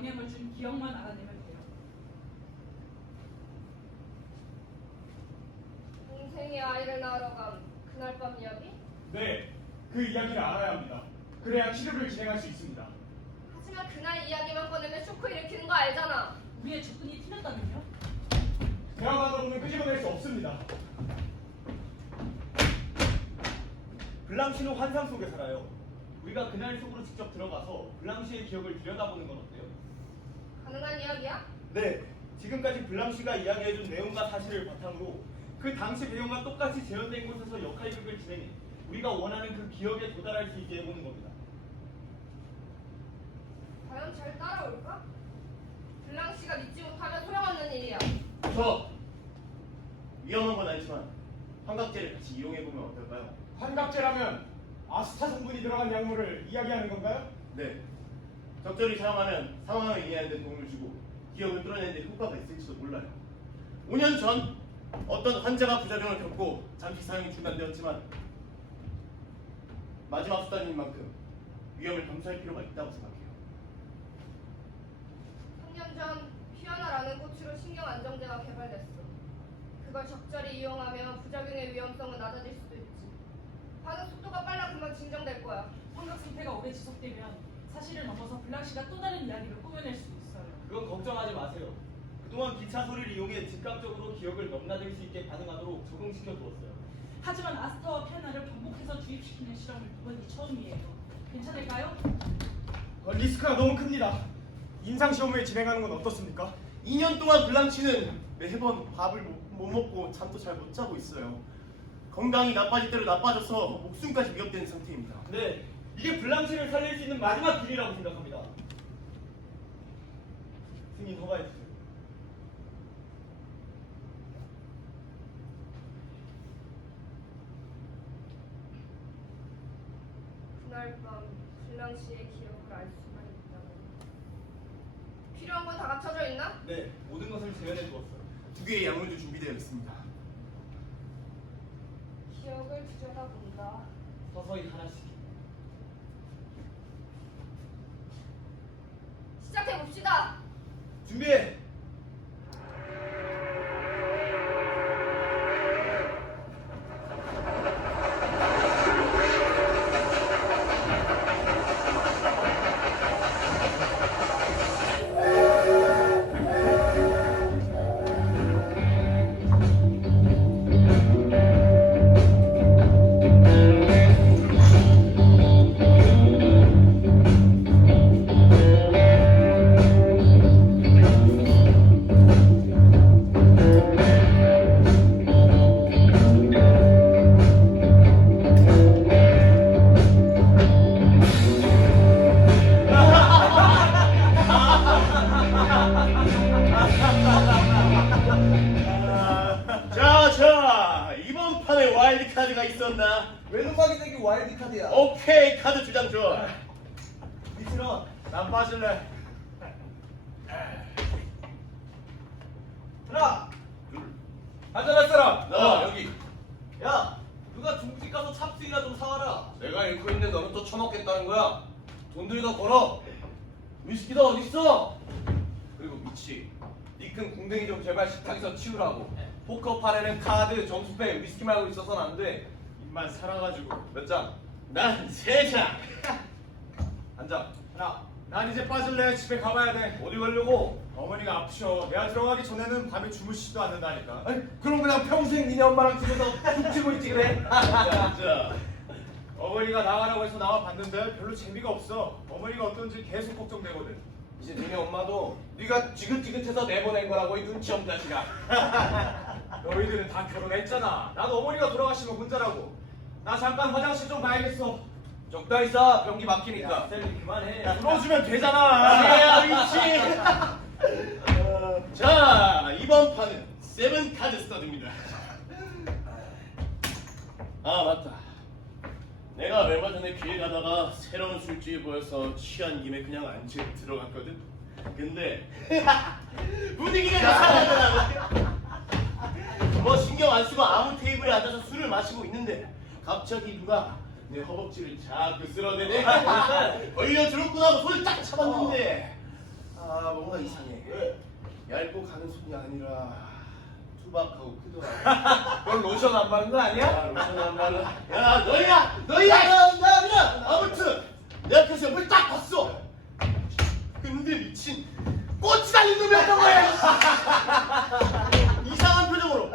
영향을 준 기억만 알아내면 돼요. 동생이 아이를 낳으러 간 그날 밤 이야기? 네, 그 이야기를 알아야 합니다. 그래야 치료를 진행할 수 있습니다. 하지만 그날 이야기만 꺼내면 쇼크 일으키는 거 알잖아. 우리의 접근이 틀렸다면요? 대화만으로는 끄집어낼 수 없습니다. 블랑시는 환상 속에 살아요. 우리가 그날 속으로 직접 들어가서 블랑시의 기억을 들여다보는 건 어때요? 가능한 이야기야? 네, 지금까지 블랑시가 이야기해준 내용과 사실을 바탕으로 그 당시 배경과 똑같이 재현된 곳에서 역할극을 진행해 우리가 원하는 그 기억에 도달할 수 있게 해보는 겁니다. 과연 잘 따라올까? 블랑씨가 믿지 못하면 소용없는 일이야. 위험한 건 아니지만 환각제를 같이 이용해보면 어떨까요? 환각제라면 아스타 성분이 들어간 약물을 이야기하는 건가요? 네. 적절히 사용하면 상황을 이해하는 데 도움을 주고 기억을 뚫어내는 데 효과가 있을지도 몰라요. 5년 전 어떤 환자가 부작용을 겪고 잠시 사용이 중단되었지만 마지막 수단인 만큼 위험을 감수할 필요가 있다고 생각해요. 3년 전 피아나라는 꽃으로 신경 안정제가 개발됐어. 그걸 적절히 이용하면 부작용의 위험성은 낮아질 수도 있지. 반응 속도가 빨라 금방 진정될 거야. 환각 상태가 오래 지속되면 사실을 넘어서 블랑시가 또 다른 이야기를 꾸며낼 수 있어요. 그건 걱정하지 마세요. 그동안 기차 소리를 이용해 즉각적으로 기억을 넘나들 수 있게 반응하도록 적응시켜 두었어요. 하지만 아스타와 피아나를 반복해서 주입시키는 실험을 이번이 처음이에요. 괜찮을까요? 리스크가 너무 큽니다. 임상시험을 진행하는 건 어떻습니까? 2년 동안 블랑치는 매번 밥을 못 먹고 잠도 잘 못 자고 있어요. 건강이 나빠질 대로 나빠져서 목숨까지 위협되는 상태입니다. 네, 이게 블랑시를 살릴 수 있는 마지막 길이라고 생각합니다. 승인 허가해주세요. 그날 밤 블랑씨의 기억을 알 수만 있다면. 필요한 건 다 갖춰져 있나? 네, 모든 것을 재현해 두었어요. 2개의 약물도 준비되어 있습니다. 기억을 들여다본다. 서서히 하나씩. 시작해봅시다. 준비해! 자, 이번 판에 와일드 카드가 있었나? 외눈박이 되기 와일드 카드야. 오케이, 카드 두 장 줘. 미치런. 난 빠질래. 하나, 둘. 한잔할 사람. 너 여기. 야, 누가 중국집 가서 찹스이나 좀 사와라. 내가 읽고 있는 너는 또 처먹겠다는 거야. 돈들이 더 벌어. 위스키도 어딨어? 그리고 미치, 니 큰 궁뎅이 좀 제발 식탁에서 치우라고. 포커 팔에는 카드, 점수패, 위스키 말고 있어서는 안 돼. 입만 살아가지고. 몇 장? 난 3장. 한 장. 하나. 난 이제 빠질래. 집에 가봐야 돼. 어디 가려고? 어머니가 아프셔. 내가 들어가기 전에는 밤에 주무시지도 않는다니까. 아니, 그럼 그냥 평생 니네 엄마랑 집에서 푹 찌고 있지 그래? 자, 어머니가 나가라고 해서 나와 봤는데 별로 재미가 없어. 어머니가 어떤지 계속 걱정되거든. 이제 니네 엄마도 네가 지긋지긋해서 내보낸 거라고 이 눈치 없는 자식아. 너희들은 다 결혼했잖아. 난 어머니가 돌아가시면 혼자라고. 나 잠깐 화장실 좀 가야겠어. 적당히 싸, 변기 막히니까. 셀리 그만해. 들어주면 되잖아. 야, 미치. 자, 이번 판은 세븐 카드 스터디입니다. 아, 맞다. 내가 얼마 전에 길 가다가 새로운 술집이 보여서 취한 김에 그냥 앉혀 들어갔거든. 근데 분위기가 이상하더라고. 뭐 신경 안 쓰고 아무 테이블에 앉아서 술을 마시고 있는데 갑자기 누가 내 허벅지를 자꾸 쓸어대네. 걸려 들었구나 하고 손을 딱 잡았는데 아 뭔가 이상해. 왜? 얇고 가는 손이 아니라 투박하고 크더라. 넌 로션 안 바른 거 아니야? 로션 안 발라. 야 너희야 나 아무튼 내가 그 시험을 딱 봤어. 근데 미친 꽃이 달린 놈이었던 거야. 이상한 표정으로.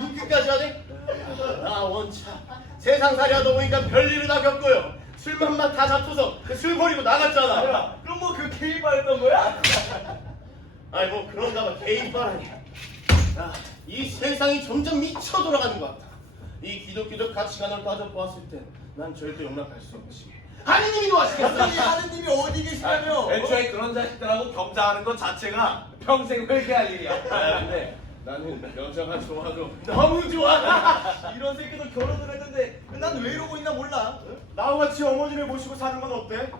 윙크까지 하네. 나 원차 세상살이 하다 보니까 별일을 다 겪고요. 술맛만 다 잡숴서 술 버리고 나갔잖아. 야, 그럼 뭐 그 개인바였던 거야? 아니 뭐 그런다고 개인바라니. 이 세상이 점점 미쳐 돌아가는 것 같다. 이 기독교적 가치관을 따져보았을 땐 난 절대 용납할 수 없지. 하느님이 도와주겠어. 하느님이 어디 계시냐며? 애초에 그런 자식들하고 겸사하는 것 자체가 평생 회개할 일이야. 근데 나는 여자가 좋아도 너무 좋아. 이런 새끼도 결혼을 했는데 난 왜 이러고 있나 몰라. 나와 같이 어머니를 모시고 사는 건 어때?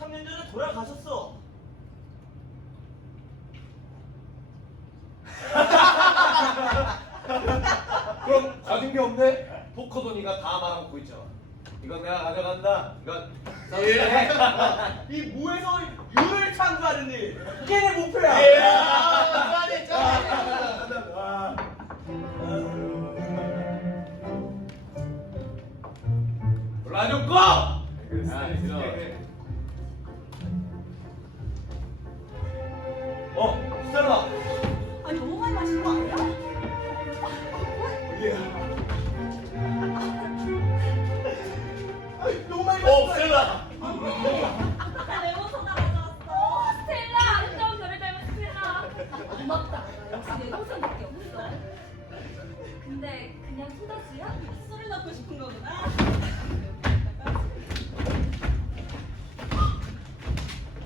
3년 전에 돌아가셨어. 그럼 가진 게 없네? 포커돈이가 다 말아먹고 있잖아. 이건 내가 가져간다. 이건 예. 이 무에서 유를 창조하는 일. 이게 내 목표야. 짜네 짜네. 라디오 꺼! 스텔라. 아니 너무 많이 마신 거 아니야? 너무 많이 스텔라. 나 레몬 소다 가져왔어. 스텔라 아름다운 별을 닮은 스텔라. 고맙다. 역시 내 동생밖에 없어. 근데 그냥 소다수야? 소리 넣고 싶은 거구나.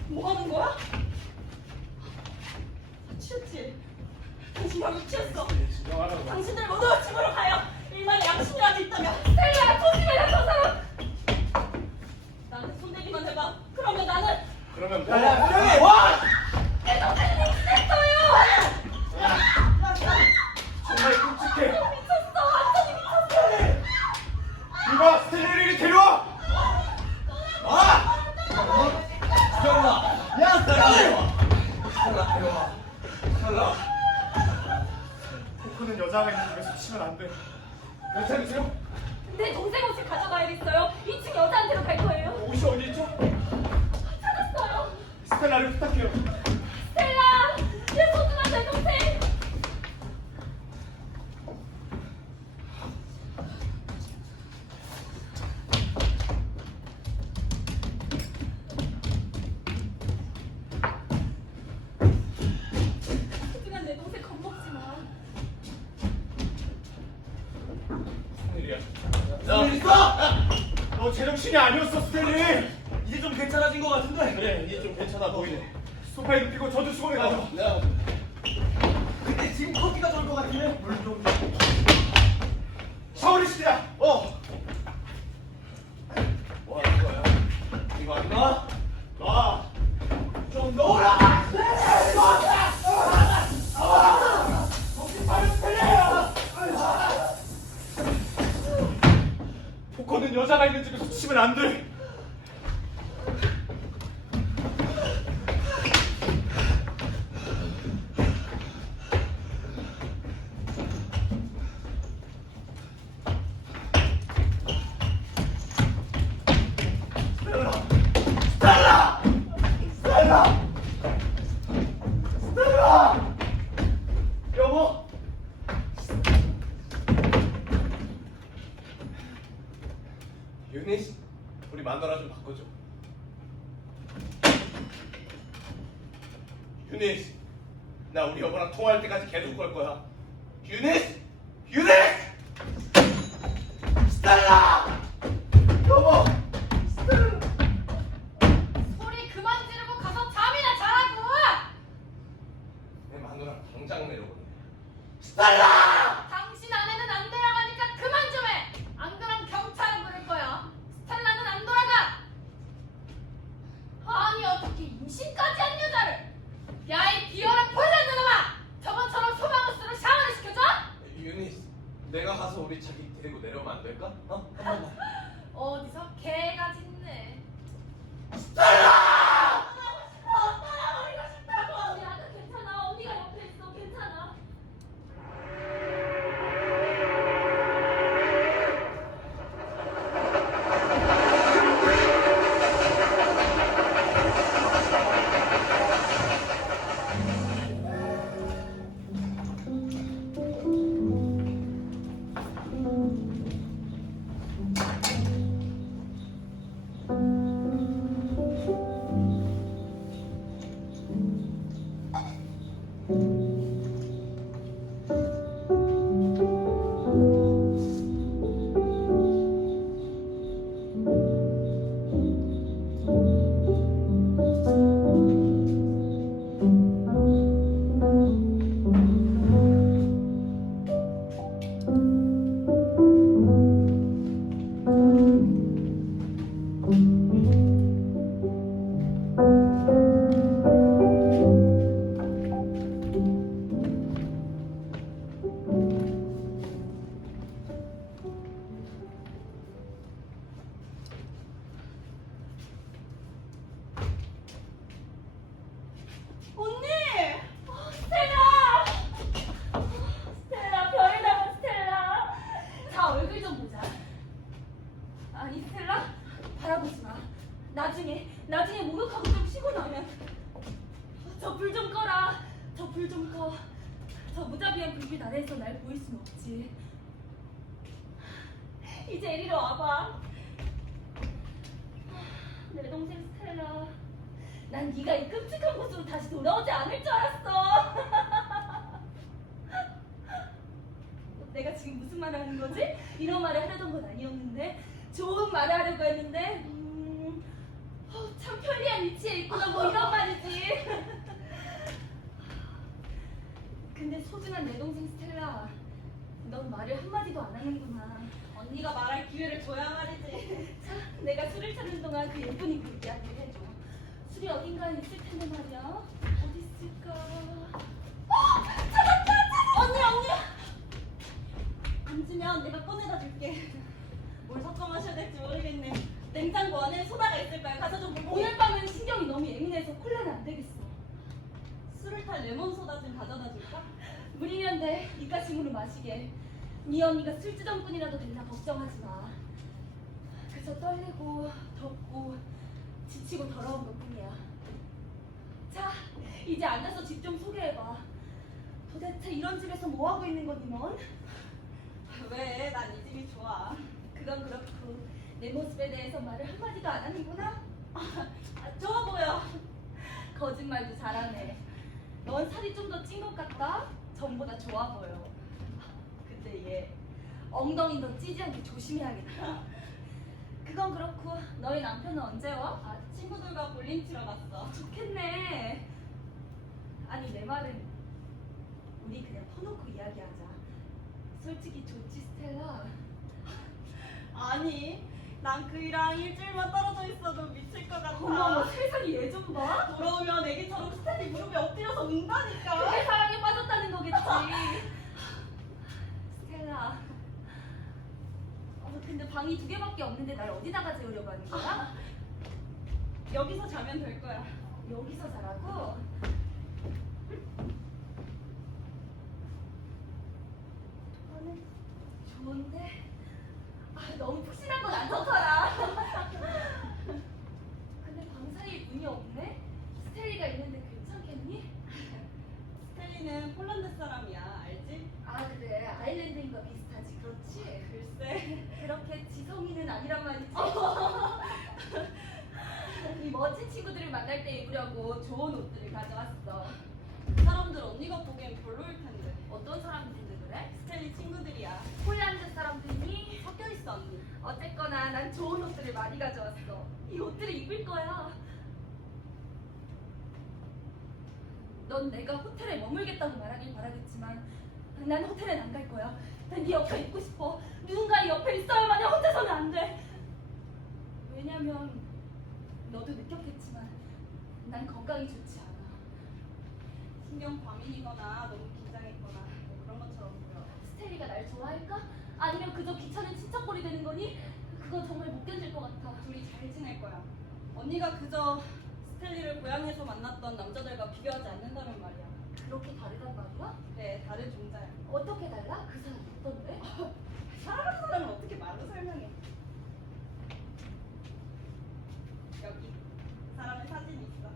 뭐 하는 거야? 취했지? 당신 방금 취했어. 당신들 모두 집으로 가요. 일만의 양심이라도 있다면. 스텔라 조심해라 저 사람. 나한테 손대기만 해봐. 그러면 나는 그러면 와! 내 동생은 익스했어요. 정말 끔찍해. 미쳤어 완전히 미쳤어. 이봐, 스텔라를 데려와! 와! 스텔라! 야, 스텔라! 스텔라, 데려와. 스텔라. 포크는 여자가 있는 집에서 치면 안 돼. 괜찮으세요? 내 동생 옷을 가져가야겠어요. 2층 여자한테로 갈 거예요. 옷이 어디 있죠? 찾았어요. 스텔라를 부탁해요. 스텔라 내 소중한 내 동생. 소중한 내 동생 겁먹지 마. 무슨 일이야? 야, 있어! 너 제정신이 아니었어, 스텔리! 이제 좀 괜찮아진 것 같은데. 그래 이제 좀 괜찮아 보이네. 소파에 눕히고 저도 수건에 가자. 내가 근데 지금 커피가 좋을 것 같은데. 물 좀. 샤워를 시키자. 뭐 하는 거야? 이거 안 나? 놔. 좀 넣어라! 포커는 여자가 있는 집에서 치면 안 돼. 여보. 유닛 우리 만나라 좀 바꿔줘. 유닛 나 우리 여보랑 통화할 때까지 계속 걸 거야. 유닛 스텔라 여보 스텔라. 소리 그만 지르고 가서 잠이나 자라고. 내 마누라 당장 내려보내. 스텔라 당신 아내는 안 돌아가니까 그만 좀 해. 안 그럼 경찰을 부를 거야. 스텔라는 안 돌아가. 아니 어떻게 임신까지 한 여자를. 야 이 비열한 폴란드 놈아. 저번처럼 소방호스로 샤워를 시켜줘? 유닛 내가 가서 우리 자기 데리고 내려오면 안 될까? 어? 한 번만. 어디서 개가 짖네. 언니! 스텔라! 스텔라, 별이 남은 스텔라. 자, 얼굴 좀 보자. 아니, 스텔라, 바라보지 마. 나중에 목욕하고 좀 쉬고 나면 저 불 좀 꺼라. 저 불 좀 꺼. 저 무자비한 불빛 아래에서 날 보일 순 없지. 이제 이리로 와봐. 내 동생 스텔라. 난 네가 이 끔찍한 곳으로 다시 돌아오지 않을 줄 알았어. 내가 지금 무슨 말을 하는 거지? 이런 말을 하려던 건 아니었는데 좋은 말을 하려고 했는데 참 편리한 위치에 있구나 뭐 이런 말이지. 근데 소중한 내 동생 스텔라, 넌 말을 한마디도 안 하는구나. 언니가 말할 기회를 줘야 말이지. 자, 내가 술을 찾는 동안 그 예쁜 이그 이야기를 해줘. 술이 어딘가에 있을 텐데 말이야. 어디 있을까? 찾았다! 언니! 앉으면 내가 꺼내다 줄게. 뭘 섞어 마셔야 될지 모르겠네. 냉장고 안에 소다가 있을 거야. 가서 좀 볼게. 오늘 밤은 신경이 너무 예민해서 콜라는 안 되겠어. 술을 탈 레몬 소다 좀 가져다 줄까? 물이면 돼. 이까지 물을 마시게. 네 언니가 술주정꾼이라도 된다 걱정하지 마. 그저 떨리고 덥고 지치고 더러운 것뿐이야. 자, 이제 앉아서 집 좀 소개해봐. 도대체 이런 집에서 뭐 하고 있는 거니 넌? 왜? 난 이 집이 좋아. 그건 그렇고 내 모습에 대해서 말을 한마디도 안 하는구나? 좋아 보여. 거짓말도 잘하네. 넌 살이 좀 더 찐 것 같다? 전보다 좋아 보여. 근데 얘 엉덩이 더 찌지 않게 조심해야겠다. 그건 그렇고 너희 남편은 언제 와? 아, 친구들과 볼링 치러 갔어. 좋겠네. 아니 내 말은 우리 그냥 터놓고 이야기하자. 솔직히 좋지 스텔라? 아니, 난 그이랑 일주일만 떨어져 있어도 미칠 것 같아. 어머 세상에 얘 좀 봐. 돌아오면 애기처럼 스탠리 무릎에 엎드려서 운다니까. 그게 사랑에 빠졌다는 거겠지. 스텔라. 근데 방이 2개밖에 없는데 날 어디다가 재우려고 하는 거야? 여기서 자면 될 거야. 여기서 자라고? 너는 좋은데? 너무 푹신한 건 안 좋더라. 근데 방 사이에 문이 없네? 스텔리가 있는데 괜찮겠니? 스탠리는 폴란드 사람이야. 알지? 아 그래 아일랜드인과 비슷하지 그렇지? 글쎄. 그렇게 지성이는 아니란 말이지. 이 멋진 친구들을 만날 때 입으려고 좋은 옷들을 가져왔어. 그 사람들 언니가 보기엔 별로일 텐데. 어떤 사람들인데 그래? 스탠리 친구들이야. 폴란드 사람들이니? 섞여 있어 언니. 어쨌거나 난 좋은 옷들을 많이 가져왔어. 이 옷들을 입을 거야. 넌 내가 호텔에 머물겠다고 말하길 바라겠지만 난 호텔엔 안 갈 거야. 난 네 옆에 있고 싶어. 누군가 네 옆에 있어야만 해. 혼자서는 안 돼. 왜냐면 너도 느꼈겠지만 난 건강이 좋지 않아. 신경 과민이거나 너무 긴장했거나 뭐 그런 것처럼 보여. 스텔리가 날 좋아할까? 아니면 그저 귀찮은 친척거리 되는 거니? 그건 정말 못 견딜 것 같아. 둘이 잘 지낼 거야. 언니가 그저 스탠리를 고향에서 만났던 남자들과 비교하지 않는다면 말이야. 그렇게 다르단 말이야? 네, 다른 종자야. 어떻게 달라? 그 사람 어떤데? 사랑하는 사람을 어떻게 말로 설명해? 여기 그 사람의 사진이 있어.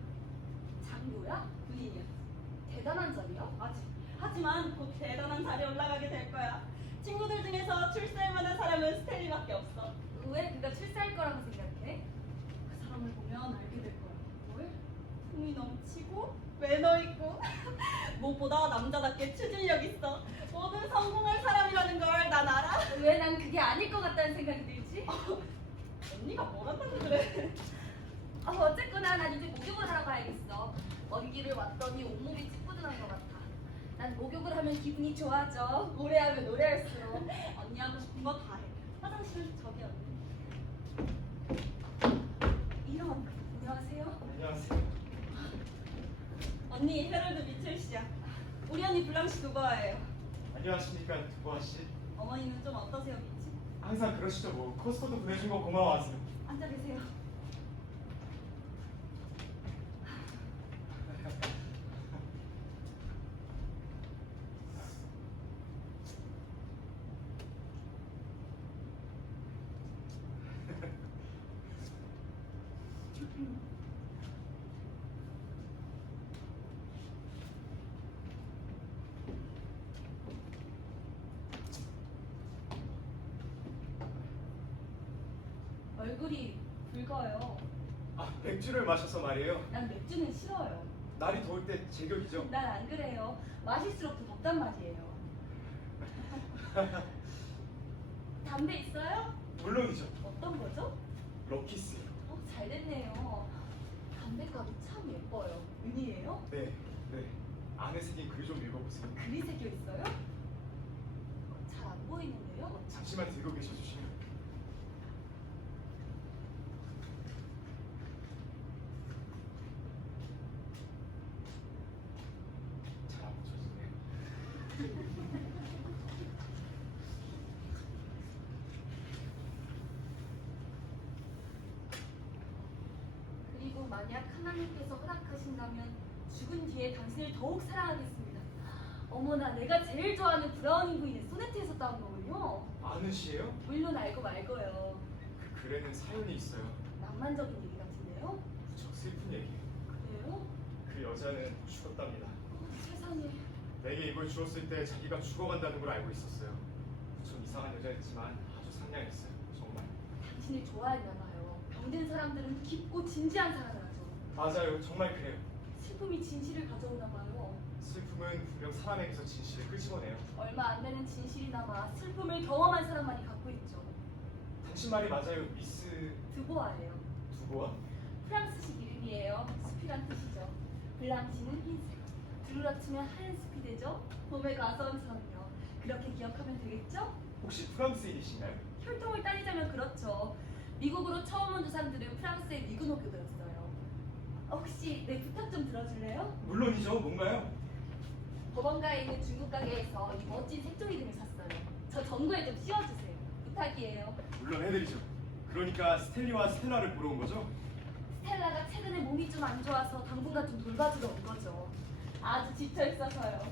장교야? 군인이었어. 대단한 점이야? 하지만 곧 대단한 자리에 올라가게 될 거야. 친구들 중에서 출세할 만한 사람은 스탠리밖에 없어. 왜 그가 출세할 거라고 생각해? 그 사람을 보면 알게 될 거야. 뭘? 품이 넘치고 매너 있고 무엇보다 남자답게 추진력 있어. 뭐든 성공할 사람이라는 걸 난 알아. 왜 난 그게 아닐 것 같다는 생각이 들지? 언니가 뭐 같다고 그래? 어쨌거나 난 이제 목욕을 하러 가야겠어. 먼 길을 왔더니 온몸이 찌뿌둥한 것 같아. 난 목욕을 하면 기분이 좋아져. 노래하면 노래할수록. 언니 하고 싶은 거 다 해. 화장실 저기 언니. 이런. 안녕하세요. 안녕하세요. 언니 헤럴드 미첼 씨야. 우리 언니 블랑시 두바예요. 안녕하십니까 두보아 씨. 어머니는 좀 어떠세요, 미치? 항상 그러시죠 뭐. 코스코도 보내준 거 고마워하세요. 앉아 계세요. 얼굴이 붉어요. 아 맥주를 마셔서 말이에요. 난 맥주는 싫어요. 날이 더울 때 제격이죠. 난 안 그래요. 마실수록 더 덥단 말이에요. 담배 있어요? 물론이죠. 어떤 거죠? 럭키스. 잘 됐네요. 담배값이 참 예뻐요. 은이에요? 네. 네. 안에 새긴 글 좀 읽어보세요. 글이 새겨 있어요? 잘 안 보이는데요? 잠시만 들고 계셔 주시면. 잘 안 붙여지네. 그리고 만약 하나님께서 허락하신다면 죽은 뒤에 당신을 더욱 사랑하겠습니다. 어머나, 내가 제일 좋아하는 브라우닝 부인의 소네트에서 따온 거군요. 아는시에요? 물론 알고 말거요. 그 글에는 사연이 있어요. 낭만적인 얘기 같은데요? 무척 슬픈 얘기예요. 그래요? 그 여자는 죽었답니다. 세상에. 내게 이걸 주었을 때 자기가 죽어간다는 걸 알고 있었어요. 좀 이상한 여자였지만 아주 상냥했어요. 정말. 당신을 좋아했나 봐요. 병든 사람들은 깊고 진지한 사랑을 하죠. 맞아요. 정말 그래요. 슬픔이 진실을 가져오나 봐요. 슬픔은 분명 사람에게서 진실을 끄집어내요. 얼마 안 되는 진실이 남아 슬픔을 경험한 사람만이 갖고 있죠. 당신 말이 맞아요. 미스 드보아예요. 두보아? 프랑스식 이름이에요. 숲이란 뜻이죠. 블랑시는 흰색, 두루라치면 하얀 숲이 되죠. 봄에 가서 온 섬이요. 그렇게 기억하면 되겠죠? 혹시 프랑스인이신가요? 혈통을 따지자면 그렇죠. 미국으로 처음 온 조상들은 프랑스의 미그노교도였어요. 혹시 내 부탁 좀 들어줄래요? 물론이죠. 뭔가요? 법원가에 있는 중국 가게에서 이 멋진 색종이 등을 샀어요. 저 전구에 좀 씌워주세요. 부탁이에요. 물론 해드리죠. 그러니까 스텔리와 스텔라를 보러 온 거죠? 스텔라가 최근에 몸이 좀 안 좋아서 당분간 좀 돌봐주러 온 거죠. 아주 지쳐 있어서요.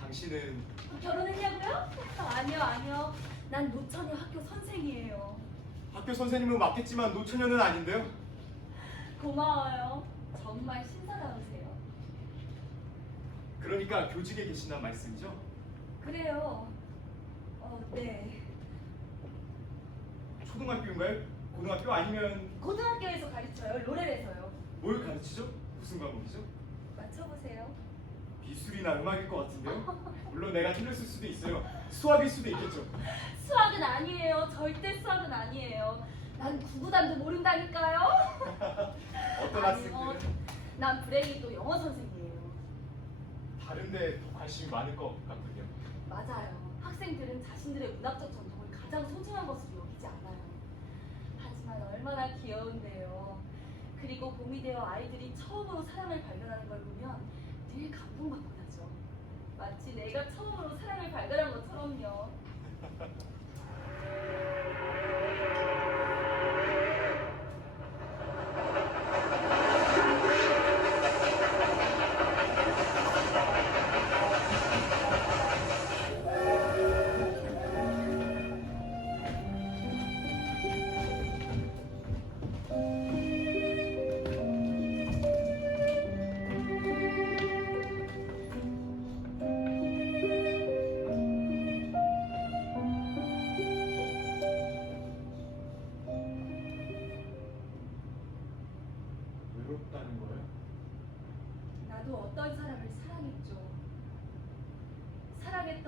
당신은 결혼했냐고요? 아니요. 난 노처녀 학교 선생이에요. 학교 선생님은 맞겠지만 노처녀는 아닌데요? 고마워요. 정말 신사다우세요. 그러니까 교직에 계신단 말씀이죠? 그래요. 네. 초등학교인가요? 고등학교 아니면 고등학교에서 가르쳐요. 로렐에서요. 뭘 가르치죠? 무슨 과목이죠? 맞춰보세요. 미술이나 음악일 것 같은데요? 물론 내가 틀렸을 수도 있어요. 수학일 수도 있겠죠. 수학은 아니에요. 절대 수학은 아니에요. 난 구구단도 모른다니까요. 어떤 아니요, 학생들은 난 브레이도 영어 선생이에요. 다른데 더 관심이 많을 것 같군요. 맞아요. 학생들은 자신들의 문학적 전통을 가장 소중한 것으로 여기지 않아요. 하지만 얼마나 귀여운데요. 그리고 봄이 되어 아이들이 처음으로 사랑을 발견하는 걸 보면 늘 감동받곤 하죠. 마치 내가 처음으로 사랑을 발견한 것처럼요.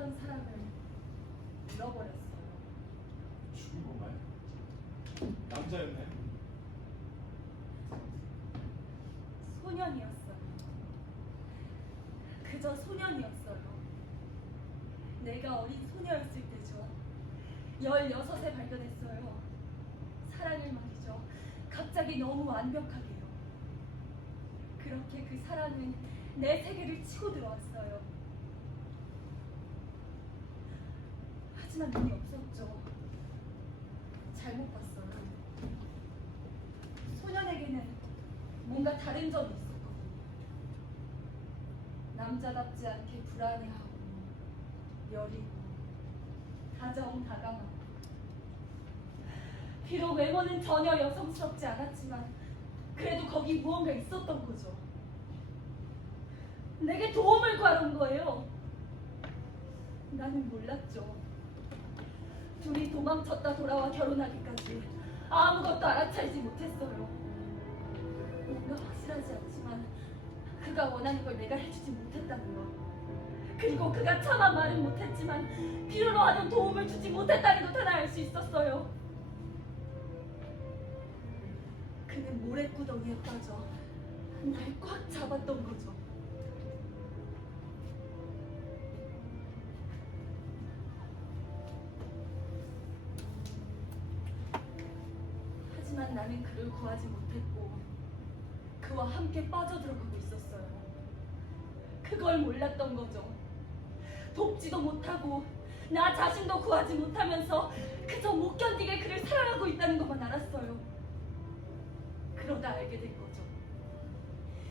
사랑했던 사람을 잃어버렸어요. 죽은 건가요? 남자였나요? 소년이었어요. 그저 소년이었어요. 내가 어린 소녀였을 때죠. 16에 발견했어요. 사랑을 말이죠. 갑자기 너무 완벽하게요. 그렇게 그 사랑은 내 세계를 치고 들어왔어요. 하지만 눈이 없었죠. 잘못 봤어요. 소년에게는 뭔가 다른 점이 있었거든요. 남자답지 않게 불안해하고 여리고 다정다감하고 비록 외모는 전혀 여성스럽지 않았지만 그래도 거기 무언가 있었던 거죠. 내게 도움을 구하러 온 거예요. 나는 몰랐죠. 둘이 도망쳤다 돌아와 결혼하기까지 아무것도 알아차리지 못했어요. 뭔가 확실하지 않지만 그가 원하는 걸 내가 해주지 못했다는 것, 그리고 그가 차마 말은 못했지만 필요로 하던 도움을 주지 못했다는 것 하나 알 수 있었어요. 그는 모래구덩이에 빠져 날 꽉 잡았던 거죠. 하지만 나는 그를 구하지 못했고 그와 함께 빠져들어가고 있었어요. 그걸 몰랐던 거죠. 돕지도 못하고 나 자신도 구하지 못하면서 그저 못 견디게 그를 사랑하고 있다는 것만 알았어요. 그러다 알게 된 거죠.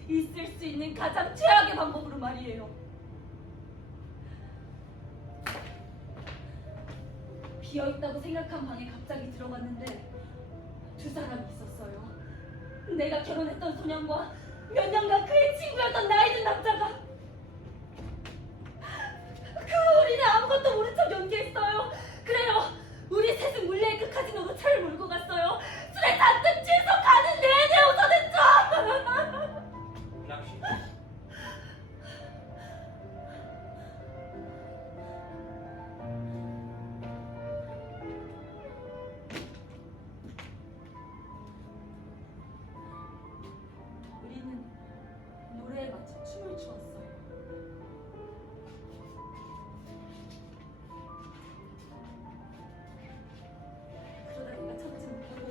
있을 수 있는 가장 최악의 방법으로 말이에요. 비어있다고 생각한 방에 갑자기 들어갔는데 두 사람이 있었어요. 내가 결혼했던 소년과 몇 년간 그의 친구였던 나이든 남자가. 우리는 아무것도 모른 척 연기했어요. 그래요. 우리 셋은 물레의 그 카지노로 차를 몰고 갔어요. 술에 잔뜩 취해서 가는 내내 웃어댔죠. 낚시. 우리는 노래에 맞춰 춤을 추었어요. 그러다 내가 참지 못하고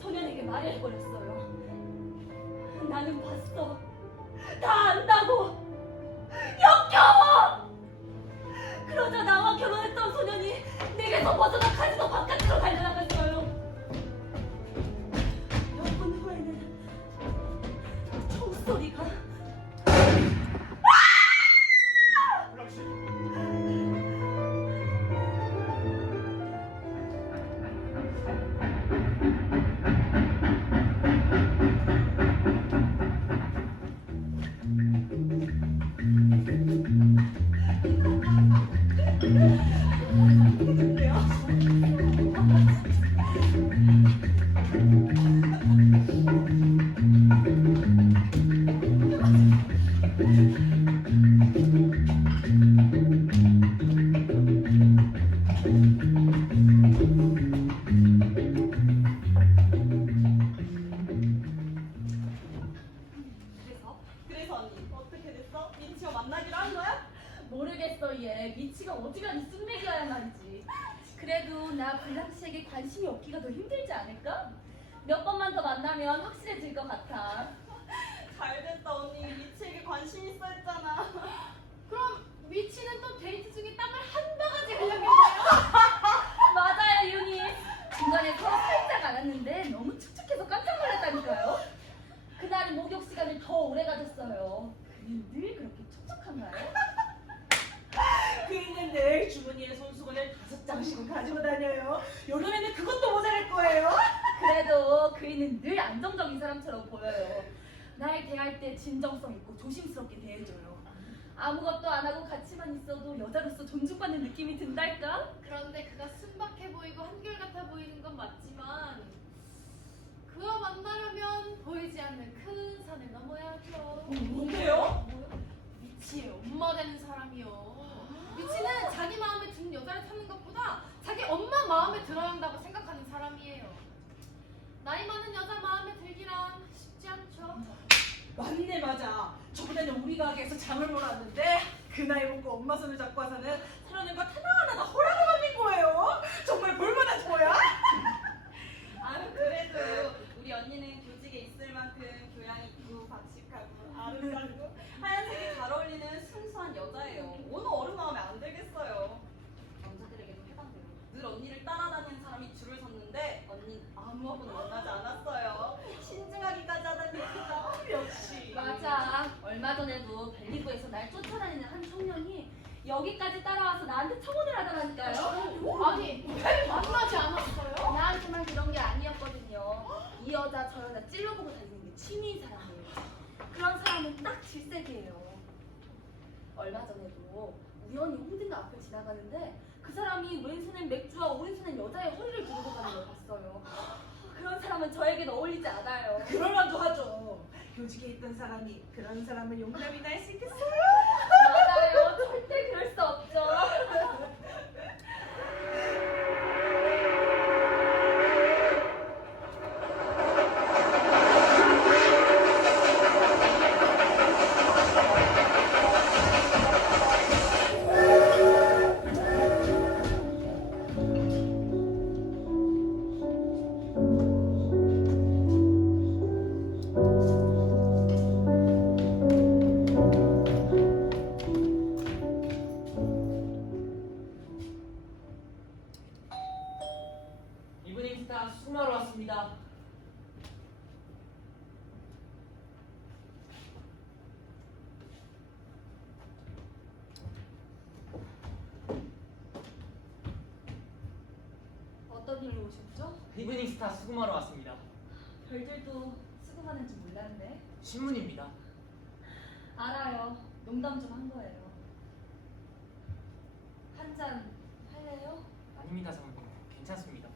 소년에게 말해버렸어요. 나는 봤어. 다 안다고. 역겨워. 그러자 나와 결혼했던 소년이 내게서 벗어나 카지노 바깥으로 달려나갔어요. 몇 분 후에는 총소리가. 블랑시. 그래서 언니 어떻게 됐어? 민치와 만나기로 한 거야? 모르겠어 얘. 미치가 어지간히 쑥맥이어야 말이지. 그래도 나 블랑시에게 관심이 없기가 더 힘들지 않을까? 몇 번만 더 만나면 확실해질 것 같아. 잘 됐다 언니. 미치에게 관심 있어 했잖아. 그럼 미치는 또 데이트 중에 땀을 한 바가지 흘렸겠네요. 맞아요 윤희. 중간에 서로 살짝 알았는데 너무 축축해서 깜짝 놀랐다니까요. 그날은 목욕 시간을 더 오래 가졌어요. 그는 늘 그렇게 촉촉한가요? 그이는 늘 주머니에 손수건을 5장씩은 가지고 다녀요. 여름에는 그것도 모자랄 거예요. 그래도 그이는 늘 안정적인 사람처럼 보여요. 날 대할 때 진정성 있고 조심스럽게 대해줘요. 아무것도 안 하고 같이만 있어도 여자로서 존중받는 느낌이 든달까? 그런데 그가 순박해 보이고 한결같아 보이는 건 맞지만 그와 만나려면 보이지 않는 큰 산을 넘어야죠. 뭔데요? 미치의 엄마 되는 사람이요. 미치는 자기 마음에 드는 여자를 찾는 것보다 자기 엄마 마음에 들어야 한다고 생각하는 사람이에요. 나이 많은 여자 마음에 들기란 쉽지 않죠. 맞네 맞아. 저번에는 우리 가게에서 장을 보러 왔는데 그 나이 먹고 엄마 손을 잡고 와서는 사라는 것 하나하나 다 허락을 받는 거예요. 정말 볼만한 거야. 아유 그래도 우리 언니는 교직에 있을 만큼 교양 있고 박식하고 아름답고 하얀색이 잘 어울리는 순수한 여자예요. 어느 어른 마음에 안 들겠어요. 남자들에게도 해당돼요. 늘 언니를 따라다니는 사람이 줄을 섰는데 언니 아무하고도 만나지 않았어요. 신중하기까지 하다니 역시. 맞아. 얼마 전에도 벨리브에서 날 쫓아다니는 한 청년이 여기까지 따라와서 나한테 청혼을 하더라니까요. 아니 왜 만나지 않았어요? 나한테만 그런 게 아니었거든요. 이 여자 저 여자 찔러보고 다니는 게 취미인 사람이에요. 그런 사람은 딱 질색이에요. 얼마 전에도 우연히 홍등가 앞을 지나가는데 그 사람이 왼손엔 맥주와 오른손엔 여자의 허리를 두르고 가는 걸 봤어요. 그런 사람은 저에겐 어울리지 않아요. 그럴만도 하죠. 교직에 있던 사람이 그런 사람을 용납이나 할 수 있겠어요? 맞아요. 절대 그럴 수 없죠. 이브닝 스타 수금하러 왔습니다. 어떤 일로 오셨죠? 이브닝 스타 수금하러 왔습니다. 별들도 수금하는 줄 몰랐네. 신문입니다. 알아요. 농담 좀 한 거예요. 한 잔 할래요? 아닙니다, 사모님. 괜찮습니다.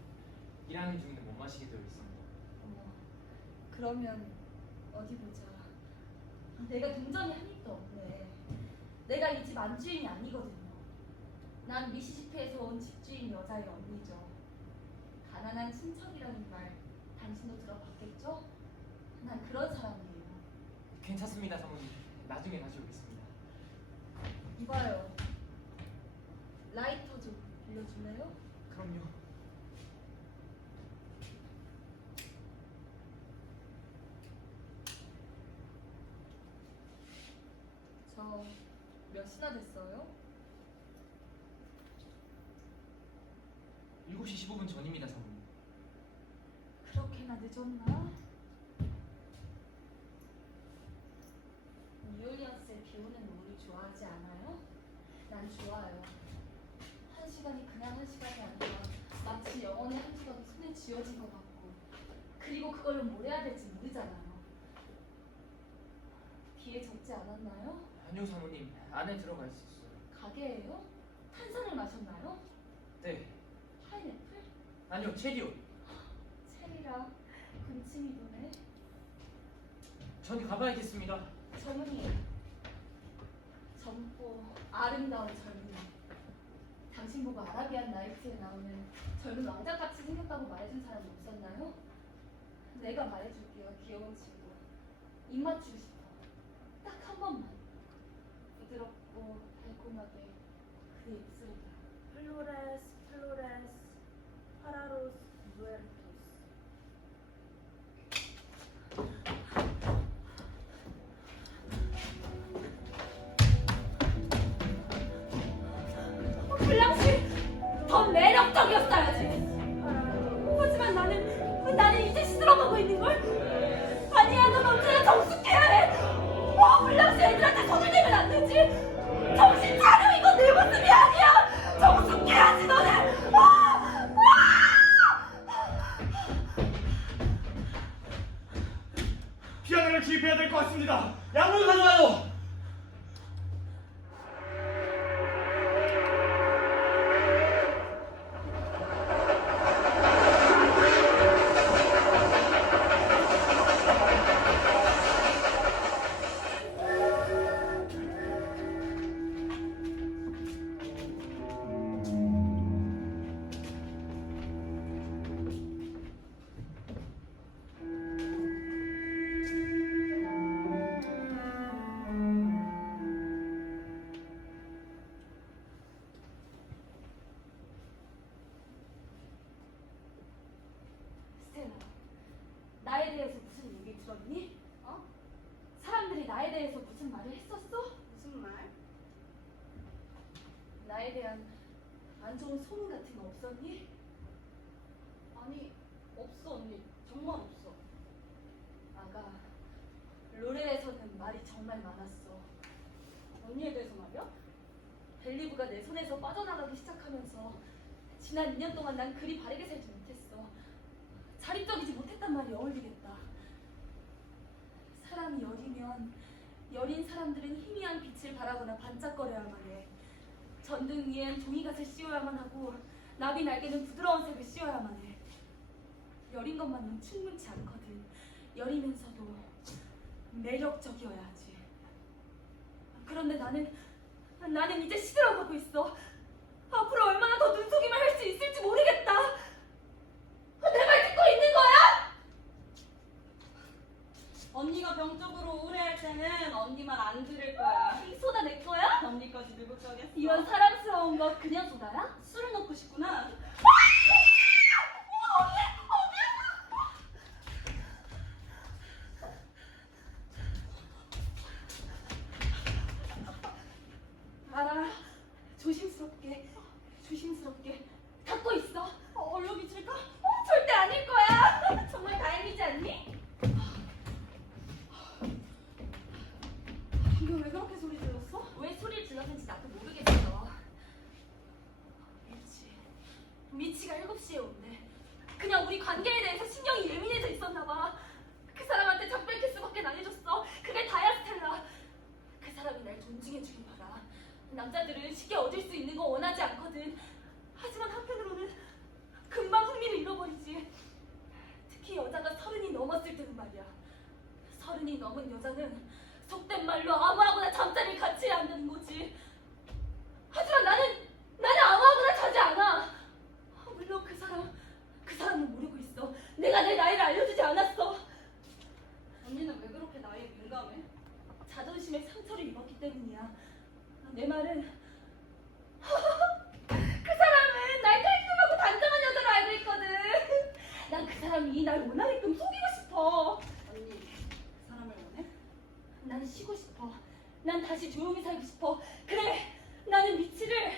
일하는 중인데 못 마시게 되어 있습니다. 어머, 그러면 어디 보자. 내가 동전이 한 입도 없네. 내가 이 집 안주인이 아니거든요. 난 미시시피에서 온 집주인 여자의 언니죠. 가난한 친척이라는 말 당신도 들어봤겠죠? 난 그런 사람이에요. 괜찮습니다, 사모님. 나중에 다시 오겠습니다. 이봐요. 라이터 좀 빌려줄래요? 그럼요. 저 몇 시나 됐어요? 7시 15분 전입니다, 사모님. 그렇게나 늦었나? 뉴올리언스의 비 오는 노을을 좋아하지 않아요? 난 좋아요. 한 시간이 그냥 한 시간이 아니라 마치 영원의 한 시간이 손에 쥐어진 것 같고, 그리고 그걸로 뭘 해야 될지 모르잖아요. 비에 젖지 않았나요? 아니요, 사모님. 안에 들어가 있었어요. 가게예요? 탄산을 마셨나요? 네. 파인애플? 아니요, 체리요. 체리라 군침이 도네. 전 가봐야겠습니다. 젊은이, 젊고 아름다운 젊은이. 당신 보고 아라비안 나이트에 나오는 젊은 왕자같이 생겼다고 말해준 사람이 없었나요? 내가 말해줄게요, 귀여운 친구. 입 맞추고 싶어. 딱 한 번만. 부드럽고 달콤하게 그 입술이다. 플로레스 플로레스 파라로스 무에르토스. 블랑시 더 매력적이었어야지. 하지만 나는 이제 시들어가고 있는 걸. 아니야, 넌 언제나 정숙해야 해. 블랑시 애들한테 손을 대면 안 되지. 정신 차려, 이건 내 모습이 아니야. 정숙해야지 너는. 피아노를 구입해야 될 것 같습니다. 양물 가져와요. 나에 대한 안 좋은 소문 같은 거 없었니? 아니, 없어 언니. 정말 없어. 아가, 로렐에서는 말이 정말 많았어. 언니에 대해서 말이야? 벨리브가 내 손에서 빠져나가기 시작하면서 지난 2년 동안 난 그리 바르게 살지 못했어. 자립적이지 못했단 말이 어울리겠다. 사람이 여리면 여린 사람들은 희미한 빛을 바라거나 반짝거려야만 해. 전등 위엔 종이갓을 씌워야만 하고 나비 날개는 부드러운 색을 씌워야만 해. 여린 것만은 충분치 않거든. 여리면서도 매력적이어야 하지. 그런데 나는 이제 시들어가고 있어. 앞으로 얼마나 더 눈속임을 할 수 있을지 모르겠다. 내 말 듣고 있는 거야? 언니가 병적으로 우울해할 때는 언니 말 안 들을 거야. 이 소다 내 거야? 언니까지 들고 짜겠어. 이런 사랑스러운 거 그냥 소다야? 술을 먹고 싶구나. 알아. 조심스럽게 닫고 있어. 얼른 미칠까? 절대 아닐 거야. 정말 다행이지 않니? 방금 왜 그렇게 소리 질렀어? 왜 소리를 질렀는지 나도 모르겠어. 미치가 7시에 온대. 그냥 우리 관계에 대해서 신경이 예민해져 있었나 봐. 그 사람한테 작별 키스밖에 안 해줬어. 그게 다야, 스텔라. 그 사람이 날 존중해주길 바라. 남자들은 쉽게 얻을 수 있는 거 원하지 않거든. 하지만 한편으로는 금방 흥미를 잃어버리지. 특히 여자가 30이 넘었을 때는 말이야. 30이 넘은 여자는 속된 말로 아무하고나 잠자리를 같이 해야 한다는 거지. 하지만 나는 아무하고나 자지 않아. 물론 그 사람은 모르고 있어. 내가 내 나이를 알려주지 않았어. 언니는 왜 그렇게 나이에 민감해? 자존심에 상처를 입었기 때문이야. 내 말은 그 사람은 날 깔끔하고 단정한 여자로 알고 있거든. 난 그 사람이 날 원하게끔 속이고 싶어. 언니, 그 사람을 원해? 난 쉬고 싶어. 난 다시 조용히 살고 싶어. 그래, 나는 미치를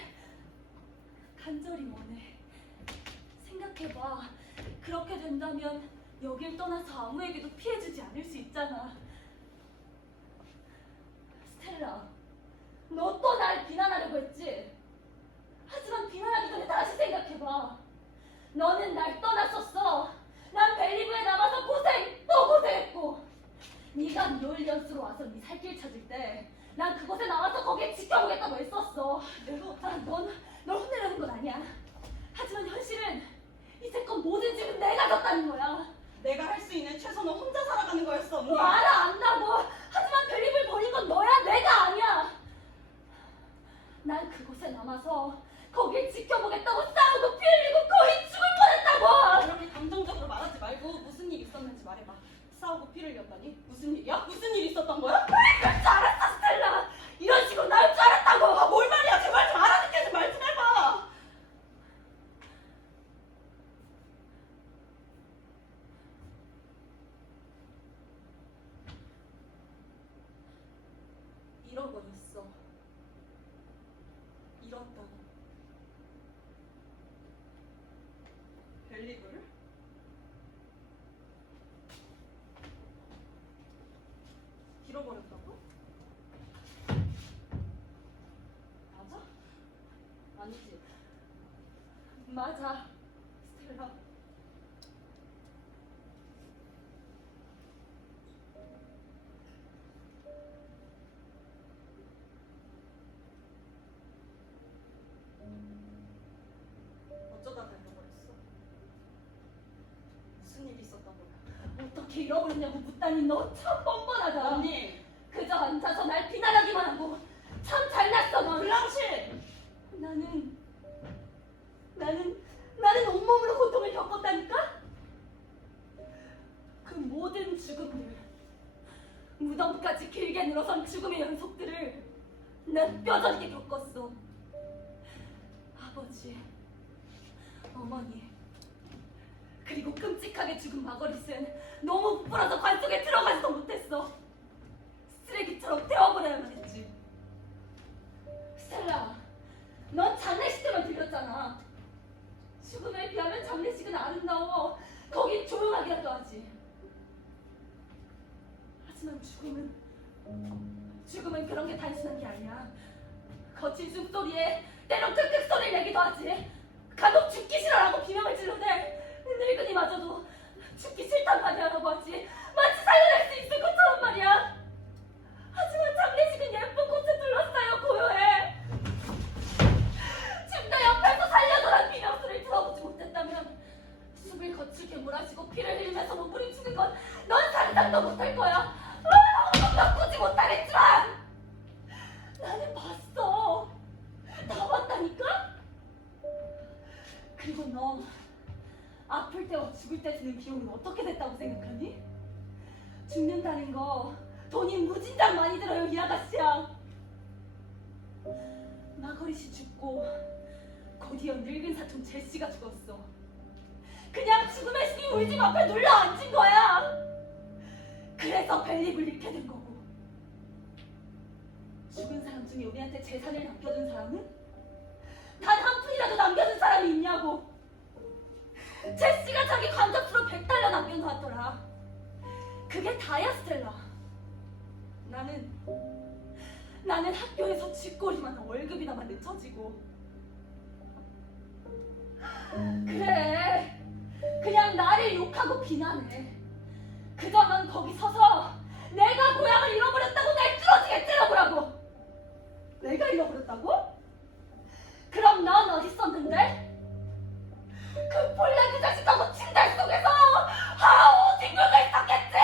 간절히 원해. 생각해봐. 그렇게 된다면 여길 떠나서 아무에게도 피해주지 않을 수 있잖아. 스텔라, 너 또 날 비난하려고 했지? 하지만 비난하기 전에 다시 생각해봐. 너는 날 떠났었어. 난 벨리브에 남아서 또 고생했고, 네가 뉴올리언스로 와서 네 살 길 찾을 때 난 그곳에 나와서 거기에 지켜보겠다고 했었어. 널 혼내려는 건 아니야. 하지만 현실은 이제껏 모든 집은 내가 졌다는 거야. 내가 할 수 있는 최선은 혼자 살아가는 거였어, 언니. 알아, 안다고. 하지만 벨리브를 버린 건 너야, 내가 아니야. 난 그곳에 남아서 거길 지켜보겠다고 싸우고 피 흘리고 거의 죽을 뻔했다고. 그렇게 감정적으로 말하지 말고 무슨 일 있었는지 말해봐. 싸우고 피를 흘렸다니? 무슨 일이야? 무슨 일 있었던 거야? 그럴 줄 알았어, 스텔라. 이런 식으로 나올 줄 알았다고. 아, 뭘 말이야? 제발 좀 알아듣게 좀 말 좀 해봐. 잃어버렸어. 잃었다고. 벨리브를? 잃어버렸다고? 맞아? 아니지. 맞아, 스텔라. 어쩌다가 잃어버렸어? 무슨 일이 있었던 거야? 어떻게 잃어버렸냐고 묻다니 너 참 뻔뻔하다. 언니! 그저 앉아서 날 비난하기만 하고 참 잘났어 넌. 블랑시! 나는 온몸으로 고통을 겪었다니까? 그 모든 죽음들, 무덤까지 길게 늘어선 죽음의 연속들을 난 뼈저리게 겪었어. 아버지, 어머니, 그리고 끔찍하게 죽은 마거릿은 너무 부풀어서 관 속에 들어가지도 못했어. 쓰레기처럼 태워버려야만 했지. 스텔라, 넌 거친 숨소리에 때론 큅큅 소리를 내기도 하지. 간혹 죽기 싫어라고 비명을 지르네. 늙은이마저도 죽기 싫단 말이야라고 하지. 마치 살려낼 수 있을 것처럼 말이야. 하지만 장례식은 예쁜 꽃에 둘러싸여 고요해. 침대 옆에서 살려줘란 비명소리를 들어보지 못했다면 숨을 거칠게 몰아쉬고 피를 흘리면서 몸부림치는 건 넌 상상도 못할 거야. 너무 바꾸지 못하겠지만 나는 봤어. 다 봤다니까? 그리고 너 아플 때와 죽을 때 드는 비용은 어떻게 됐다고 생각하니? 죽는다는 거 돈이 무진장 많이 들어요, 이 아가씨야. 마거릿이 죽고 곧이어 늙은 사촌 제시가 죽었어. 그냥 죽음의 신이 우리 집 앞에 눌러 앉은 거야. 그래서 벨립을 잃게 된 거고. 죽은 사람 중에 우리한테 재산을 남겨준 사람은? 단 한 푼이라도 남겨준 사람이 있냐고. 제시가 자기 관접수로 $100 남겨놓았더라. 그게 다야, 스텔라. 나는 학교에서 쥐꼬리만 월급이나 받는 처지고. 그래, 그냥 나를 욕하고 비난해. 그저 넌 거기 서서 내가 고향을 잃어버렸다고 날 뚫어지게 째려보라고. 내가 잃어버렸다고? 그럼 넌 어디 있었는데? 그 본래 그 자식하고 침대 속에서 하오 뒹굴고 있었겠지.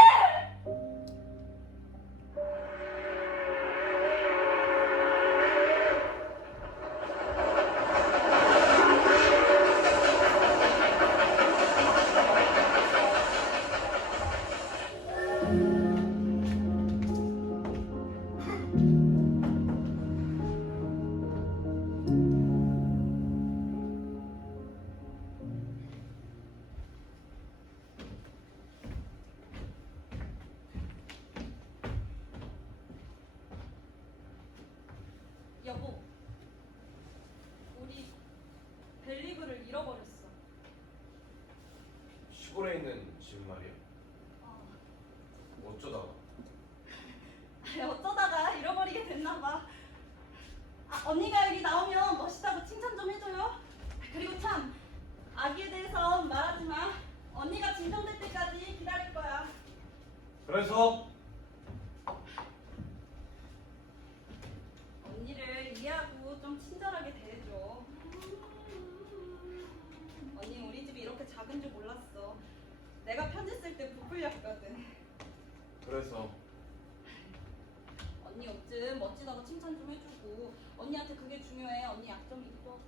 여보, 우리 벨리브를 잃어버렸어. 시골에 있는 집 말이야. 어쩌다가? 어쩌다가 잃어버리게 됐나 봐. 언니가 여기 나오면 멋있다고 칭찬 좀 해줘요. 그리고 참, 아기에 대해서 말하지 마. 언니가 진정될 때까지 기다릴 거야. 그래서 언니를 이해하고 좀 친절하게 대해줘. 언니 우리 집이 이렇게 작은 줄 몰랐어. 내가 편지 쓸 때 부풀렸거든. 그래서 언니 요즘 멋지다고 칭찬 좀 해주고. 언니한테 그게 중요해. 언니 약점이기도 하고.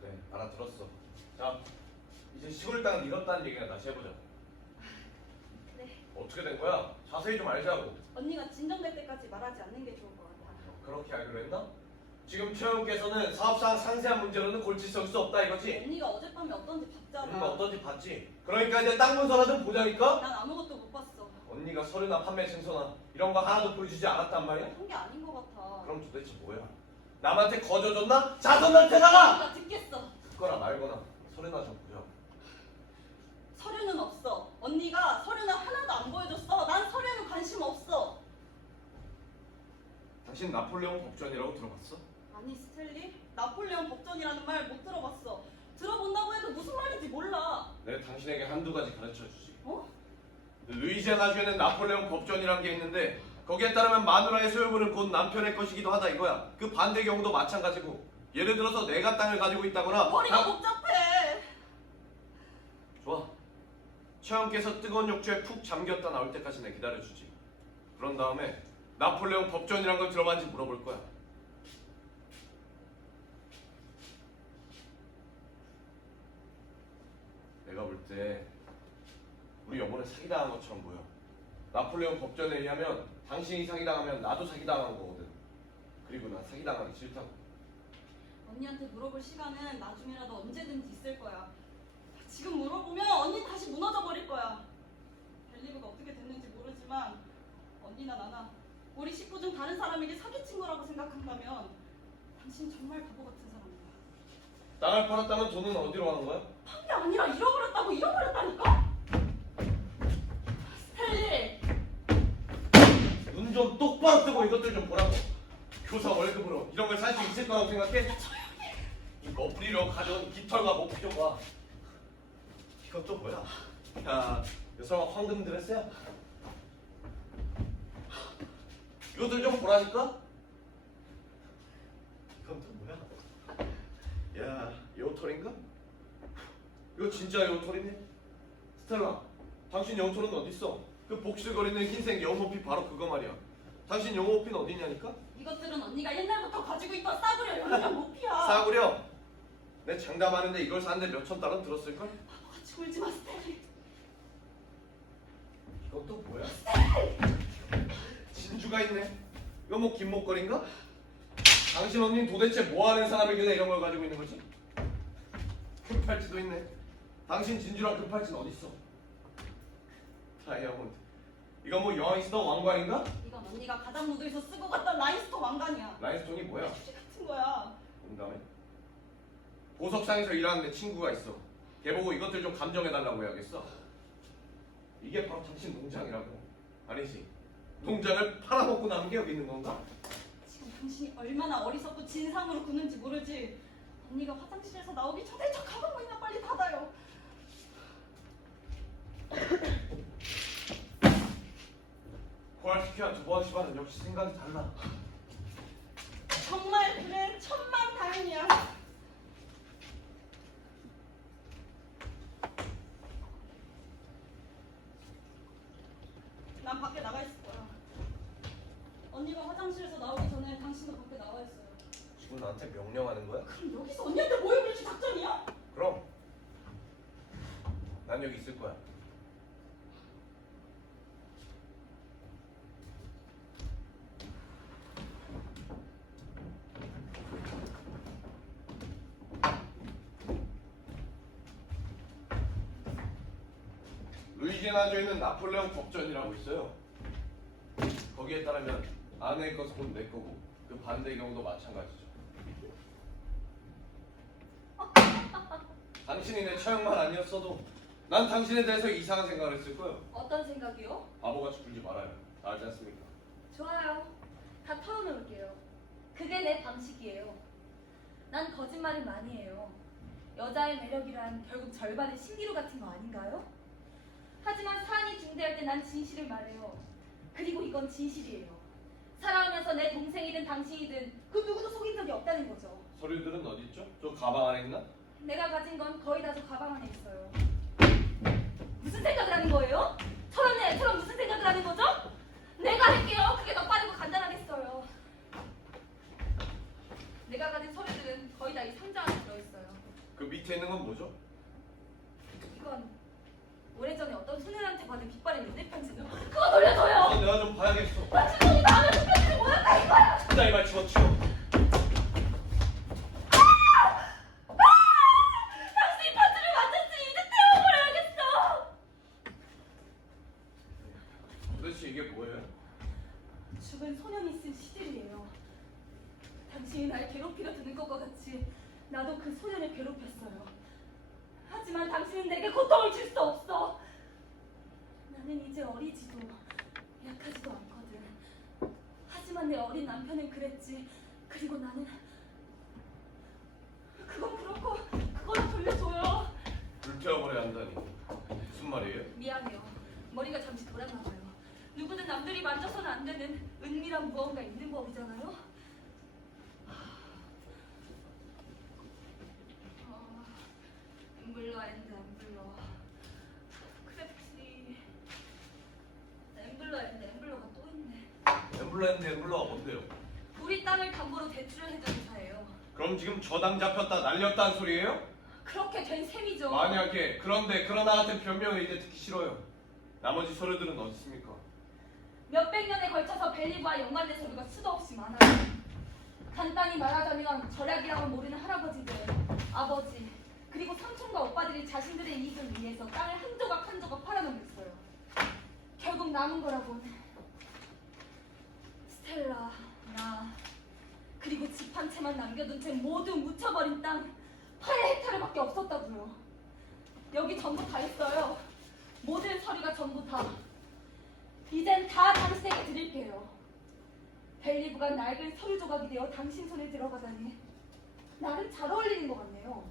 그래, 알아들었어. 자, 이제 시골 땅을 잃었다는 얘기나 다시 해보자. 네. 어떻게 된 거야? 자세히 좀 알자고. 언니가 진정될 때까지 말하지 않는 게 좋을 것 같아. 그렇게 알기로 했나? 지금 최영께서는 사업상 상세한 문제로는 골칫 수 없다 이거지? 언니가 어젯밤에 어떤지 봤잖아. 어떤지 봤지? 그러니까 이제 땅 문서나 좀 보자니까? 난 아무것도 못 봤어. 언니가 서류나 판매 증서나 이런 거 하나도 보여주지 않았단 말이야? 한 게 아닌 것 같아. 그럼 도대체 뭐야? 남한테 거저줬나? 자선한테다가! 나 듣겠어. 듣거나 말거나 서류나 좀 보자. 서류는 없어. 언니가 서류는 하나도 안 보여줬어. 난 서류에는 관심 없어. 당신 나폴레옹 법전이라고 들어봤어? 아니 스텔리, 나폴레옹 법전이라는 말 못 들어봤어. 들어본다고 해도 무슨 말인지 몰라. 내가 당신에게 한두 가지 가르쳐주지. 어? 루이지아나주에는 나폴레옹 법전이란 게 있는데 거기에 따르면 마누라의 소유물은 곧 남편의 것이기도 하다 이거야. 그 반대 경우도 마찬가지고. 예를 들어서 내가 땅을 가지고 있다거나 머리가 복잡해. 좋아. 최영께서 뜨거운 욕조에 푹 잠겼다 나올 때까지 내 기다려주지. 그런 다음에 나폴레옹 법전이란 걸 들어봤는지 물어볼 거야. 내가 볼 때 우리 여보는 사기당한 것처럼 보여. 나폴레옹 법전에 의하면 당신이 사기당하면 나도 사기당한 거거든. 그리고 난 사기당하기 싫다고. 언니한테 물어볼 시간은 나중에라도 언제든지 있을 거야. 지금 물어보면 언니 다시 무너져 버릴 거야. 벨리브가 어떻게 됐는지 모르지만 언니나 나나 우리 식구 중 다른 사람에게 사기친 거라고 생각한다면 당신 정말 바보 같은 사람이야. 땅을 팔았다면 돈은 어디로 가는 거야? 한 게 아니라 잃어버렸다고. 잃어버렸다니까? 스텔리! 눈 좀 똑바로 뜨고 이것들 좀 보라고. 교사 월급으로 이런 걸 살 수 있을 거라고 생각해? 이 멋부리러 가져온 깃털과 목표가 이건 또 뭐야? 야, 이 설마 황금 드레스야? 이것들 좀 보라니까? 이건 또 뭐야? 야, 요털인가? 이거 진짜 요털이네? 스텔라, 당신 영털은 어딨어? 그 복실거리는 흰색 영호피 바로 그거 말이야. 당신 영호피는 어디냐니까? 이것들은 언니가 옛날부터 가지고 있던 싸구려 연령 모피야. 싸구려? 내 장담하는데 이걸 사는데 몇천 달러 들었을걸? 같이 울지 마, 스텔리. 이건 또 뭐야? 진주가 있네. 이거 뭐 김목걸인가? 당신 언니는 도대체 뭐하는 사람이길래 이런 걸 가지고 있는 거지? 금팔찌도 있네. 당신 진주랑 금팔찌는 어딨어? 다이아몬드. 이건 뭐 여왕이 쓰던 왕관인가? 이건 언니가 가장 무도에서 쓰고 갔던 라인스톤 왕관이야. 라인스톤이 뭐야? 휴지 같은 거야. 농담해? 보석상에서 일하는 내 친구가 있어. 걔 보고 이것들 좀 감정해달라고 해야겠어. 이게 바로 당신 농장이라고. 아니지? 농장을 팔아먹고 남은 게 여기 있는 건가? 지금 당신이 얼마나 어리석고 진상으로 구는지 모르지. 언니가 화장실에서 나오기 전에 저 가방이나 빨리 닫아요. 고알시키와 두보아 집안은 역시 생각이 달라. 정말 그래, 천만다행이야. 난 밖에 나가 있을 거야. 언니가 화장실에서 나오기 전에 당신도 밖에 나와 있어요. 지금 나한테 명령하는 거야? 그럼 여기서 언니한테 모욕을 줄 작전이야? 그럼 난 여기 있을 거야. 루이지애나주에 있는 나폴레옹 법전이라고 있어요. 거기에 따르면 아내의 것은 곧 내 거고 그 반대의 경우도 마찬가지죠. 당신이 내 처형만 아니었어도 난 당신에 대해서 이상한 생각을 했을 거예요. 어떤 생각이요? 바보같이 굴지 말아요. 다 알지 않습니까? 좋아요. 다 털어놓을게요. 그게 내 방식이에요. 난 거짓말을 많이 해요. 여자의 매력이란 결국 절반의 신기루 같은 거 아닌가요? 하지만 사안이 중대할 때 난 진실을 말해요. 그리고 이건 진실이에요. 살아오면서 내 동생이든 당신이든 그 누구도 속인 적이 없다는 거죠. 서류들은 어디 있죠? 저 가방 안에 있나? 내가 가진 건 거의 다 저 가방 안에 있어요. 무슨 생각을 하는 거예요? 저런 애처럼 무슨 생각을 하는 거죠? 내가 할게요. 그게 더 빠르고 간단하겠어요. 내가 가진 서류들은 거의 다 이 상자 안에 들어있어요. 그 밑에 있는 건 뭐죠? 이건 오래전에 어떤 소년한테 받은 빗발의 연애 편지죠. 그거 돌려줘요. 우선 내가 좀 봐야겠어. 당신이 나오면 그 편지를 뭐였다 이거야. 진짜 이말 집어치워. 당신이 편지를 만졌으니 이제 태워버려야겠어. 도대체 이게 뭐예요? 죽은 소년이 쓴 시들이에요. 당신이 날 괴롭히려 드는 것과 같이 나도 그 소년을 괴롭혔어요. 하지만 당신은 내게 고통을 줄 수 없어. 나는 이제 어리지도 약하지도 않거든. 하지만 내 어린 남편은 그랬지. 그리고 나는 그건 그렇고 그걸 돌려줘요. 불태워버려야 한다니. 무슨 말이에요? 미안해요. 머리가 잠시 돌았나 봐요. 누구든 남들이 만져서는 안 되는 은밀한 무언가 있는 법이잖아요. 엠블러 앤드 엠블러 크래프티 엠블러 앤드 엠블러가 또 있네. 엠블러인데 엠블러가 뭔데요? 우리 땅을 담보로 대출을 해준 회사예요. 그럼 지금 저당 잡혔다 날렸다는 소리예요? 그렇게 된 셈이죠. 만약에 그런데 그러나 같은 변명을 이제 듣기 싫어요. 나머지 서류들은 어디 있습니까? 몇백 년에 걸쳐서 벨리브와 연관된 서류가 수도 없이 많아요. 간단히 말하자면 절약이라고 모르는 할아버지들, 아버지, 그리고 삼촌과 오빠들이 자신들의 이익을 위해서 땅을 한 조각 한 조각 팔아넘겼어요. 결국 남은 거라곤 스텔라, 나, 그리고 집 한 채만 남겨둔 채 모두 묻혀버린 땅 8헥타르밖에 없었다고요. 여기 전부 다 있어요. 모든 서류가 전부 다. 이젠 다 당신에게 드릴게요. 벨리브가 낡은 서류 조각이 되어 당신 손에 들어가다니 나름 잘 어울리는 것 같네요.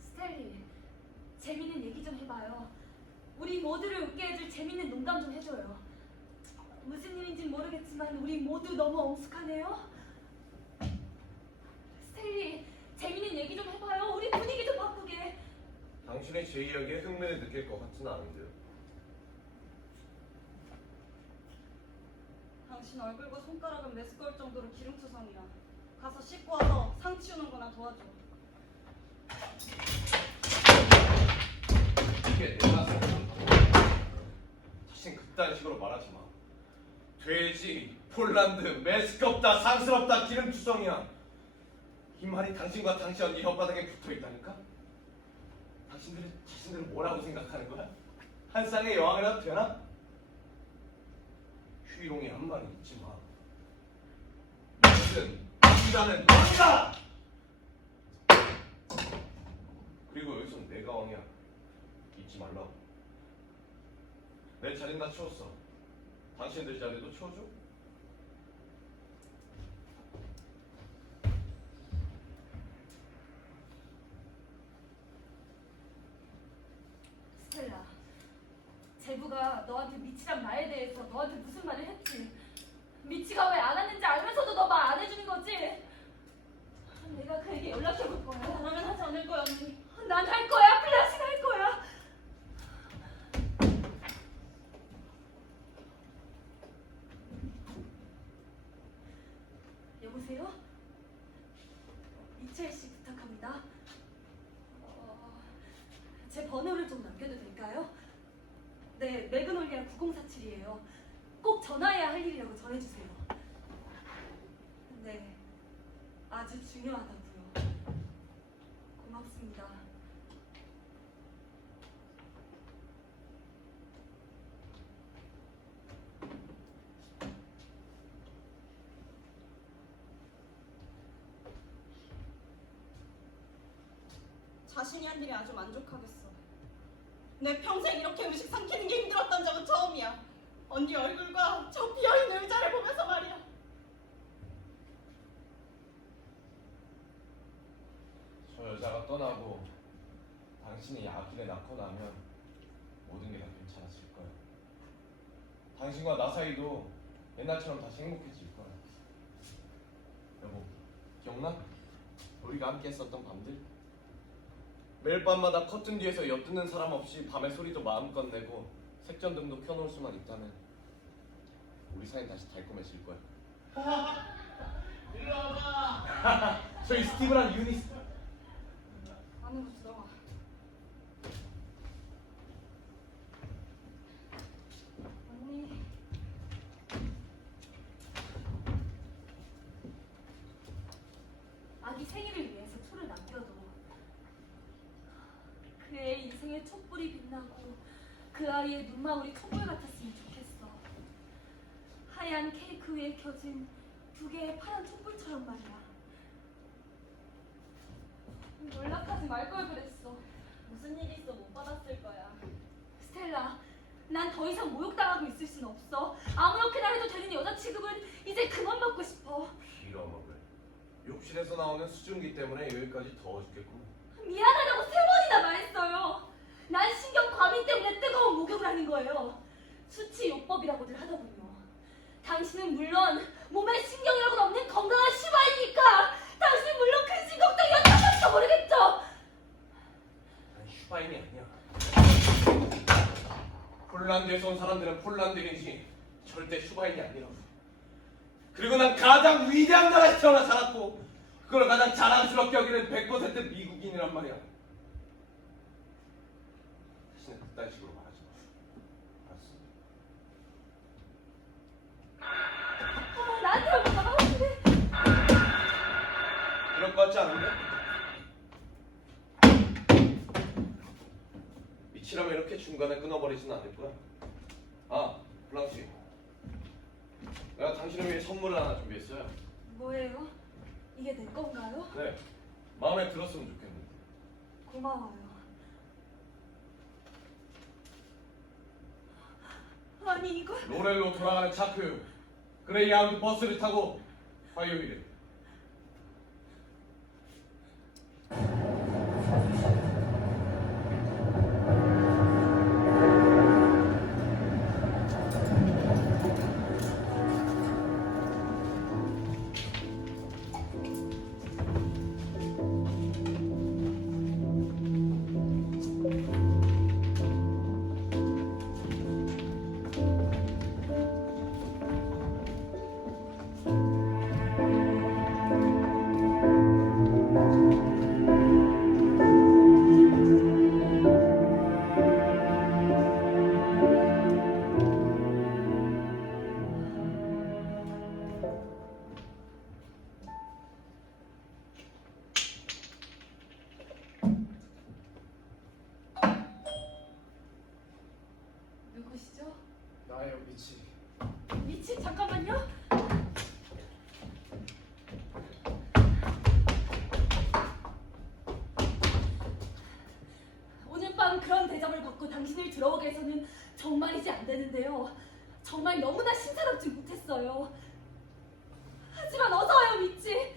스텔리, 재밌는 얘기 좀 해봐요. 우리 모두를 웃게 해줄 재밌는 농담 좀 해줘요. 무슨 일인진 모르겠지만 우리 모두 너무 엄숙하네요. 스텔리, 재밌는 얘기 좀 해봐요. 우리 분위기 좀 바꾸게. 당신의 제 이야기에 흥미를 느낄 것 같지는 않은데요. 당신 얼굴과 손가락은 메스꺼울 정도로 기름투성이야. 가서 씻고 와서 상 치우는 거나 도와줘. 이게 내가 생각한 거. 다신 그딴 식으로 말하지 마. 돼지, 폴란드, 메스껍다, 상스럽다, 기름투성이야. 이 말이 당신과 당신 언니 혓바닥에 붙어 있다니까? 당신들은 자신들을 뭐라고 생각하는 거야? 한 쌍의 여왕이라도 되나? 휴일홍이 한 말은 잊지 마. 이것은 인간은 왕이다! 그리고 여기선 내가 왕이야. 잊지 말라고. 내 자리는 다 채웠어. 당신들 자리도 채워줘? 스텔라, 제부가 너한테 미치랑 나에 대해서 너한테 무슨 말을 했지? 미치가 왜 안 왔는지 알면서도 너 말 안 해주는 거지? 내가 그에게 연락해볼 거야. 그러면 하지 않을 거야, 언니. 난 할 거야. 플라신 할 거야. 여보세요? 이철 씨 부탁합니다. 제 번호를 좀 남겨도 될까요? 네, 매그놀리아 9047이에요. 꼭 전화해야 할 일이라고 전해주세요. 네, 아주 중요하다고요. 고맙습니다. 자신이 한 일에 아주 만족하겠어. 내 평생 이렇게 음식 삼키는 게 힘들었던 적은 처음이야. 언니 얼굴과 저 비어있는 의자를 보면서 말이야. 저 여자가 떠나고 당신이 아기를 낳고 나면 모든 게 다 괜찮아질 거야. 당신과 나 사이도 옛날처럼 다시 행복해질 거야. 여보, 기억나? 우리가 함께 했었던 밤들? 매일 밤마다 커튼 뒤에서 엿듣는 사람 없이 밤의 소리도 마음껏 내고 색전등도 켜놓을 수만 있다면 우리 사이는 다시 달콤해질 거야. 일로 와봐. 저희 스티브랑 유니스. 안으로 들어가. 언니. 아기 생일을 위해서 초를 남겨도 그의 인생의 촛불이 빛나고 그 아이의 눈망울이 촛불 같았으면 좋겠어. 하얀 케이크 위에 켜진 두 개의 파란 촛불처럼 말이야. 연락하지 말 걸 그랬어. 무슨 일이 있어 못 받았을 거야. 스텔라, 난 더 이상 모욕당하고 있을 순 없어. 아무렇게나 해도 되는 여자 취급은 이제 그만 받고 싶어. 빌어먹을. 욕실에서 나오는 수증기 때문에 여기까지 더워 죽겠고. 미안하다고 3번이나 말했어요. 난 신경 과민 때문에 뜨거운 목욕을 하는 거예요. 수치 요법이라고들 하더군요. 당신은 물론 몸에 신경이라고는 없는 건강한 시바이니까 당신은 물론 근심 걱정이 어떤 건지도 모르겠죠. 난 슈바인이 아니야. 폴란드에서 온 사람들은 폴란드인이지 절대 슈바인이 아니라고. 그리고 난 가장 위대한 나라에서 태어나 살았고 그걸 가장 자랑스럽게 여기는 100% 미국인이란 말이야. 다시는 그딴 식으로 말하지 마. 알았어? 나한테 가만히 그럴 것 같지 않은데? 미치라면 이렇게 중간에 끊어버리진 않을 거야. 아, 블랑시. 내가 당신을 위해 선물을 하나 준비했어요. 뭐예요? 이게 내 건가요? 네, 마음에 들었으면 좋겠는데. 고마워요. 아니 이걸 로렐로 돌아가는 차크 그레이하운드 버스를 타고 화요일에. 누구시죠? 나예요, 미치. 미치 잠깐만요. 오늘 밤 그런 대접을 받고 당신을 들어오게 해서는 정말이지 안 되는데요. 정말 너무나 신사롭지 못했어요. 하지만 어서 와요, 미치.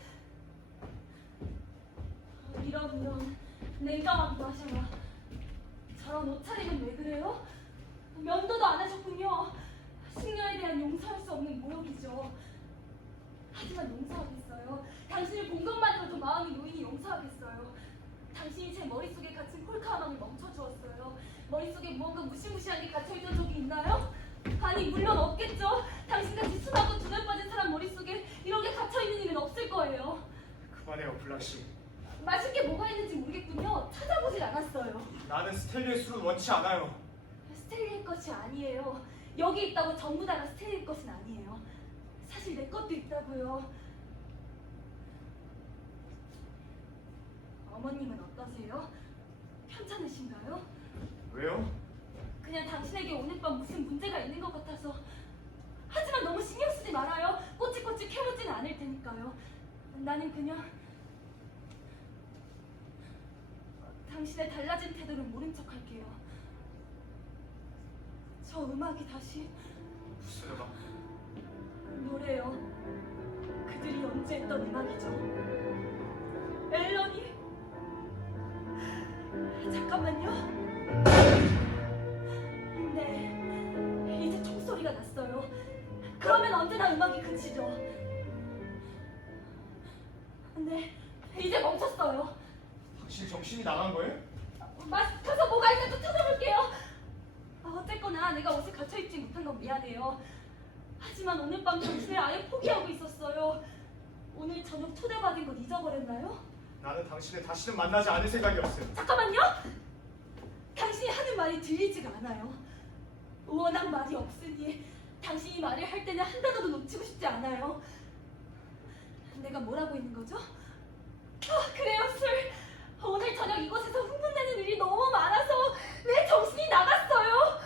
이런 냉정하게 마셔라. 저런 옷차림은 왜 그래요? 면도도 안 하셨군요. 식녀에 대한 용서할 수 없는 모욕이죠. 하지만 용서하겠어요. 당신을 본 것만으로도 마음이 놓이니 용서하겠어요. 당신이 제 머릿속에 갇힌 콜카함을 멈춰주었어요. 머릿속에 무언가 무시무시한 게 갇혀있던 적이 있나요? 아니 물론 없겠죠. 당신같이 순하고 두뇌 빠진 사람 머릿속에 이런 게 갇혀있는 일은 없을 거예요. 그만해요, 블랑시. 마실 게 뭐가 있는지 모르겠군요. 찾아보질 않았어요. 나는 스텔리의 술은 원치 않아요. 스텔리의 것이 아니에요. 여기 있다고 전부 다가 스텔리의 것은 아니에요. 사실 내 것도 있다고요. 어머님은 어떠세요? 편찮으신가요? 왜요? 그냥 당신에게 오늘 밤 무슨 문제가 있는 것 같아서. 하지만 너무 신경 쓰지 말아요. 꼬치꼬치 캐묻지는 않을 테니까요. 나는 그냥 당신의 달라진 태도를 모른 척 할게요. 저 음악이 다시 무슨 음악? 노래요. 그들이 연주했던 음악이죠. 앨런이. 잠깐만요. 네, 이제 총소리가 났어요. 그러면 언제나 음악이 그치죠. 네, 이제 멈췄어요. 당신 정신이 나간 거예요? 마스크에서 뭐가 있는지 찾아볼게요. 어쨌거나 내가 옷에 갇혀있지 못한 건 미안해요. 하지만 오늘 밤 당신을 아예 포기하고 있었어요. 오늘 저녁 초대받은 건 잊어버렸나요? 나는 당신을 다시는 만나지 않을 생각이었어요. 잠깐만요. 당신이 하는 말이 들리지가 않아요. 워낙 말이 없으니 당신이 말을 할 때는 한 단어도 놓치고 싶지 않아요. 내가 뭘 하고 있는 거죠? 그래요, 술. 오늘 저녁 이곳에서 흥분되는 일이 너무 많아서 내 정신이 나갔어요.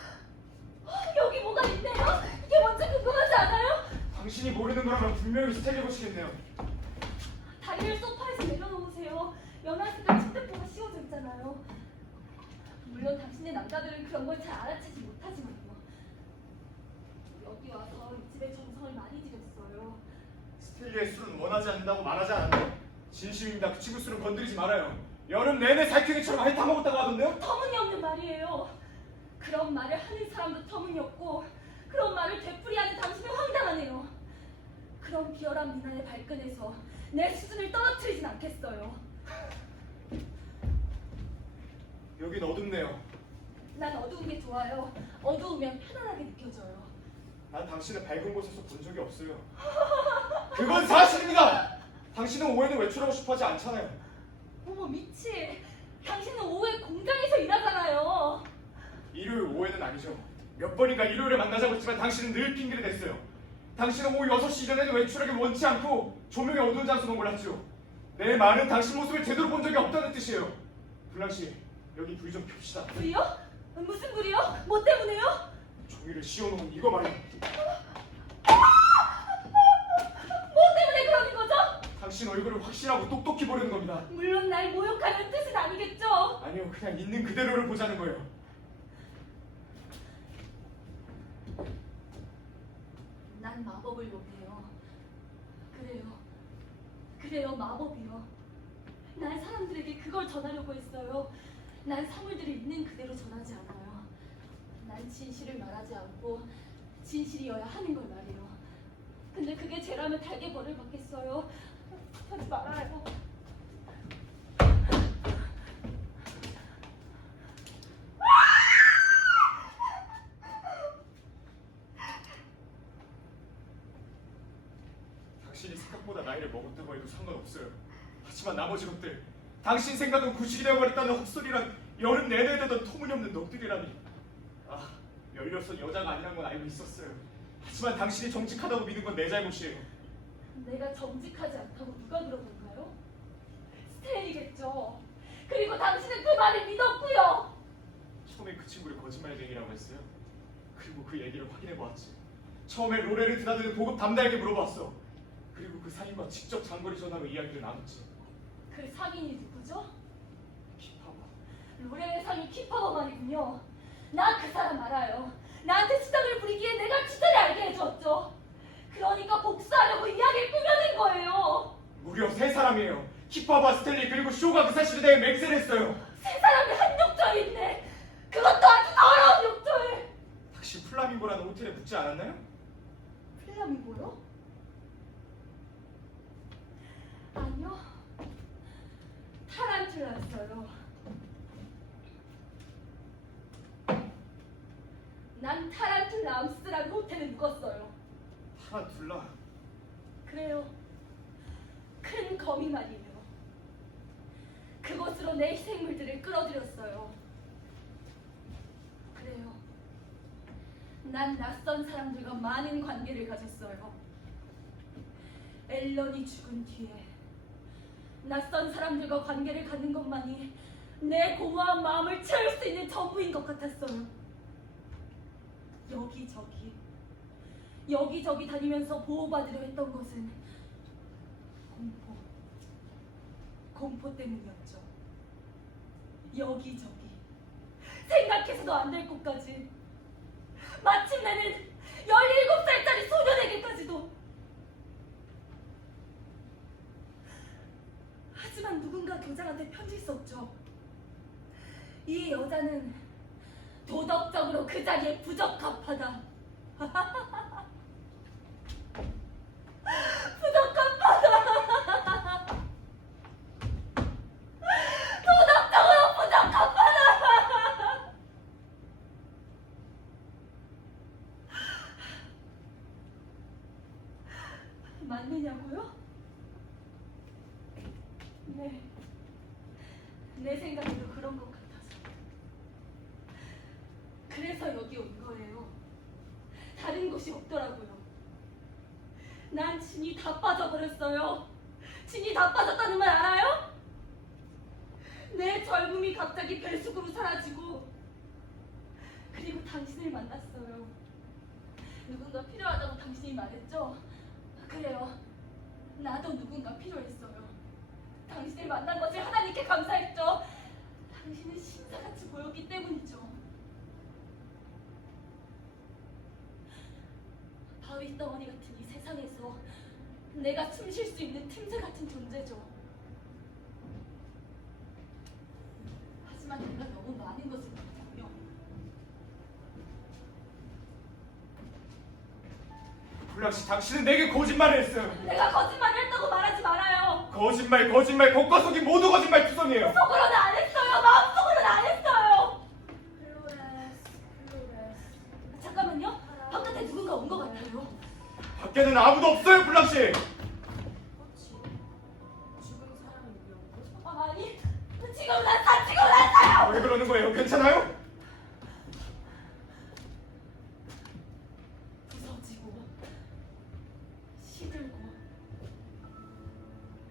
여기 뭐가 있네요. 이게 뭔지 궁금하지 않아요? 당신이 모르는 거라면 분명히 스텔리 보시겠네요. 다리를 소파에서 내려놓으세요. 연화색깔 침대포가 씌워져 있잖아요. 물론 당신의 남자들은 그런 걸 잘 알아채지 못하지만요. 여기 와서 이 집에 정성을 많이 들였어요. 스텔리의 술은 원하지 않는다고 말하지 않았나요? 진심입니다. 그 친구 술은 건드리지 말아요. 여름 내내 살쾡이처럼 핥아먹었다고 하던데요? 터무니없는 말이에요. 그런 말을 하는 사람도 터무니없고 그런 말을 되풀이하는 당신은 황당하네요. 그런 비열한 비난에 발끈해서 내 수준을 떨어뜨리진 않겠어요. 여기 여긴 어둡네요. 난 어두운 게 좋아요. 어두우면 편안하게 느껴져요. 난 당신을 밝은 곳에서 본 적이 없어요. 그건 사실입니다. 당신은 오해는 외출하고 싶어하지 않잖아요. 어머 미치. 당신은 오후에 공장에서 일하잖아요. 일요일 오해는 아니죠. 몇 번인가 일요일에 만나자고 했지만 당신은 늘 핑계를 댔어요. 당신은 오후 6시 이전에는 외출하기 원치 않고 조명이 어두운 장소만 골랐죠. 내 말은 당신 모습을 제대로 본 적이 없다는 뜻이에요. 블랑씨, 여기 불 좀 켭시다. 불이요? 무슨 불이요? 뭐 때문에요? 종이를 씌워놓은 이거 말이에요. 뭐 때문에 그러는 거죠? 당신 얼굴을 확실하고 똑똑히 보려는 겁니다. 물론 날 모욕하는 뜻은 아니겠죠? 아니요, 그냥 있는 그대로를 보자는 거예요. 난 마법을 못해요. 그래요 마법이요. 난 사람들에게 그걸 전하려고 했어요. 난 사물들을 있는 그대로 전하지 않아요. 난 진실을 말하지 않고 진실이어야 하는 걸 말해요. 근데 그게 죄라면 달게 벌을 받겠어요. 하지 말아요. 당신이 생각보다 나이를 먹었다고 해도 상관없어요. 하지만 나머지 것들, 당신 생각은 구식이 되어버렸다는 헛소리랑 여름 내내 되던 터무니없는 넋들이라니. 아, 16 여자가 아니란 건 알고 있었어요. 하지만 당신이 정직하다고 믿은 건 내 잘못이에요. 내가 정직하지 않다고 누가 그러던가요? 스테인이겠죠. 그리고 당신은 그 말을 믿었고요. 처음에 그 친구를 거짓말쟁이라고 했어요. 그리고 그 얘기를 확인해보았지. 처음에 로레를 드나드는 보급 담당에게 물어봤어. 그리고 그 살인과 직접 장거리 전화로 이야기를 나눴지. 그 상인이 누구죠? 키파바. 로레의 상인 키파버만이군요. 나 그 사람 알아요. 나한테 수작을 부리기에 내가 진짜를 알게 해줬죠. 그러니까 복수하려고 이야기를 꾸며낸 거예요. 무려 3사람이에요. 키파바, 스텔리, 그리고 쇼가 그 사실에 대해 맹세를 했어요. 세 사람이 한 욕조에 있네. 그것도 아주 더러운 욕조에. 당신 플라밍고라는 호텔에 묵지 않았나요? 플라밍고요? 아니요. 타란툴라였어요. 난 타란툴라 암스라는 호텔에 묵었어요. 타란툴라. 그래요. 큰 거미 말이에요. 그곳으로 내 희생물들을 끌어들였어요. 그래요. 난 낯선 사람들과 많은 관계를 가졌어요. 앨런이 죽은 뒤에 낯선 사람들과 관계를 갖는 것만이 내 공허한 마음을 채울 수 있는 전부인 것 같았어요. 여기저기 다니면서 보호받으려 했던 것은 공포 때문이었죠. 여기저기 생각해서도 안 될 곳까지, 마침내는 17살짜리 소년에게까지도. 하지만 누군가 교장한테 편지 썼죠. 이 여자는 도덕적으로 그 자리에 부적합하다. 부적합하다. 도덕적으로 부적합하다. 맞느냐고요? 네. 내 생각에도 그런 것 같아서. 그래서 여기 온 거예요. 다른 곳이 없더라고요. 난 진이 다 빠져버렸어요. 진이 다 빠졌다는 말 알아요? 내 젊음이 갑자기 벨쑥으로 사라지고, 그리고 당신을 만났어요. 누군가 필요하다고 당신이 말했죠? 그래요. 나도 누군가 필요했어요. 당신을 만난 것을 하나님께 감사했죠. 당신은 신사같이 보였기 때문이죠. 바위 덩어리 같은 이 세상에서 내가 숨 쉴 수 있는 틈새 같은 존재죠. 하지만 내가 너무 많은 것을 봤군요. 블랑씨, 당신은 내게 거짓말을 했어요. 내가 거짓말을 했다고 말하지 말아요. 거짓말, 겉과 속이 모두 거짓말 투성이에요. 속으로는 안 했어요. 마음속으로는 안 했어요. 밖에는 아무도 없어요, 블랑씨. 그렇지. 죽은 사람이 위험하고. 아니, 지금 났어요. 왜 그러는 거예요? 괜찮아요? 부서지고 시들고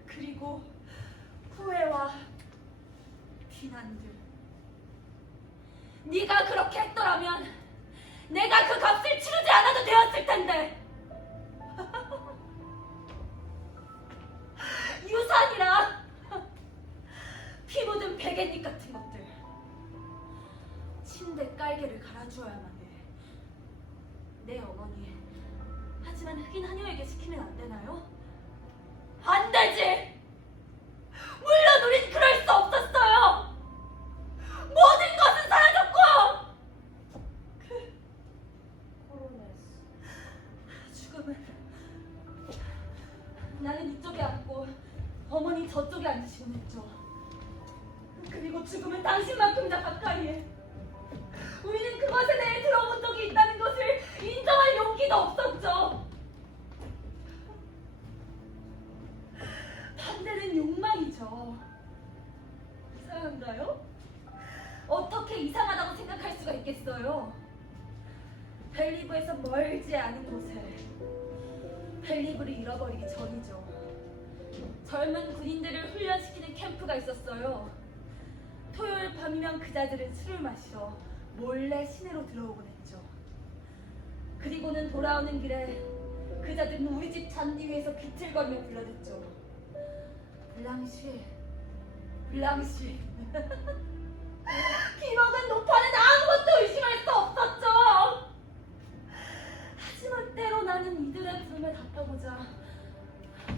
그리고 후회와 비난들. 네가 그렇게 했더라면 내가 그 값을 치르지 않아도 되었을 텐데. 유산이랑 피 묻은 베갯잎 같은 것들. 침대 깔개를 갈아주어야만 해. 내 어머니. 하지만 흑인 하녀에게 시키면 안 되나요? 안 되지! 물론 우린 그럴 수 없었어요! 모든 것은 사라졌고! 그 코로네스. 죽음을 나는 이쪽에 앉고 어머니 저쪽에 앉으시곤 했죠. 그리고 죽음은 당신만큼 다 가까이에. 우리는 그것에 대해 들어본 적이 있다는 것을 인정할 용기도 없었죠. 반대는 욕망이죠. 이상한가요? 어떻게 이상하다고 생각할 수가 있겠어요? 벨리브에서 멀지 않은 곳에 벨리브를 잃어버리기 전이죠. 젊은 군인들을 훈련시키는 캠프가 있었어요. 토요일 밤이면 그자들은 술을 마시러 몰래 시내로 들어오곤 했죠. 그리고는 돌아오는 길에 그자들은 우리 집 잔디 위에서 비틀거리며 불러댔죠. 블랑시, 블랑시. 기먹은 노파는 아무것도 의심할 수 없었죠. 하지만 때로 나는 이들의 부름에 답하고자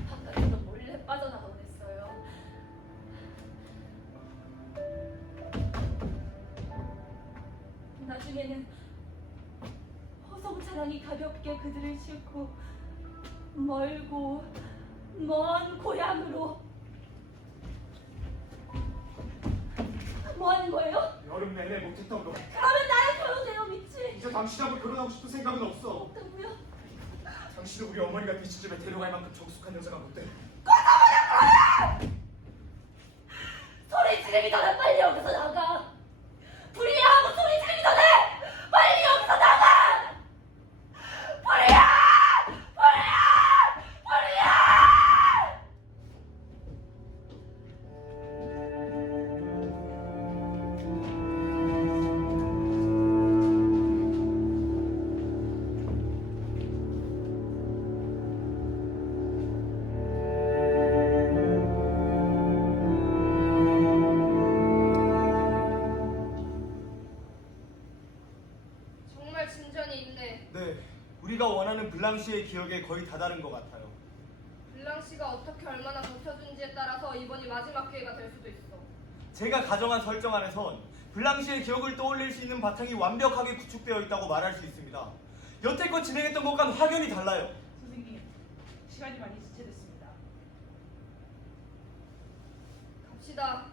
바깥에서 몰래 빠져나가곤 했어요. 나중에는 호송 차량이 가볍게 그들을 싣고 멀고 먼 고향으로. 뭐 하는 거예요? 여름 내내 못했던 거. 그러면 나랑 결혼해요, 미치. 이제 당신하고 결혼하고 싶은 생각은 없어. 없다고요? 당신은 우리 어머니가 미치집에 데려갈 만큼 정숙한 여자가 못 돼. 소리 지르기 전에 빨리 여기서 나가. 불이야하고 소리 지르기 전에 빨리 여기서 나가. 불이야! 불이야! 불이야! 정말 진전이 있네. 네, 우리가 원하는 블랑시의 기억에 거의 다다른 것 같아요. 블랑시가 어떻게 얼마나 버텨준지에 따라서 이번이 마지막 기회가 될 수도 있어. 제가 가정한 설정 안에선 블랑시의 기억을 떠올릴 수 있는 바탕이 완벽하게 구축되어 있다고 말할 수 있습니다. 여태껏 진행했던 것과는 확연히 달라요. 선생님, 시간이 많이 지체됐습니다. 갑시다.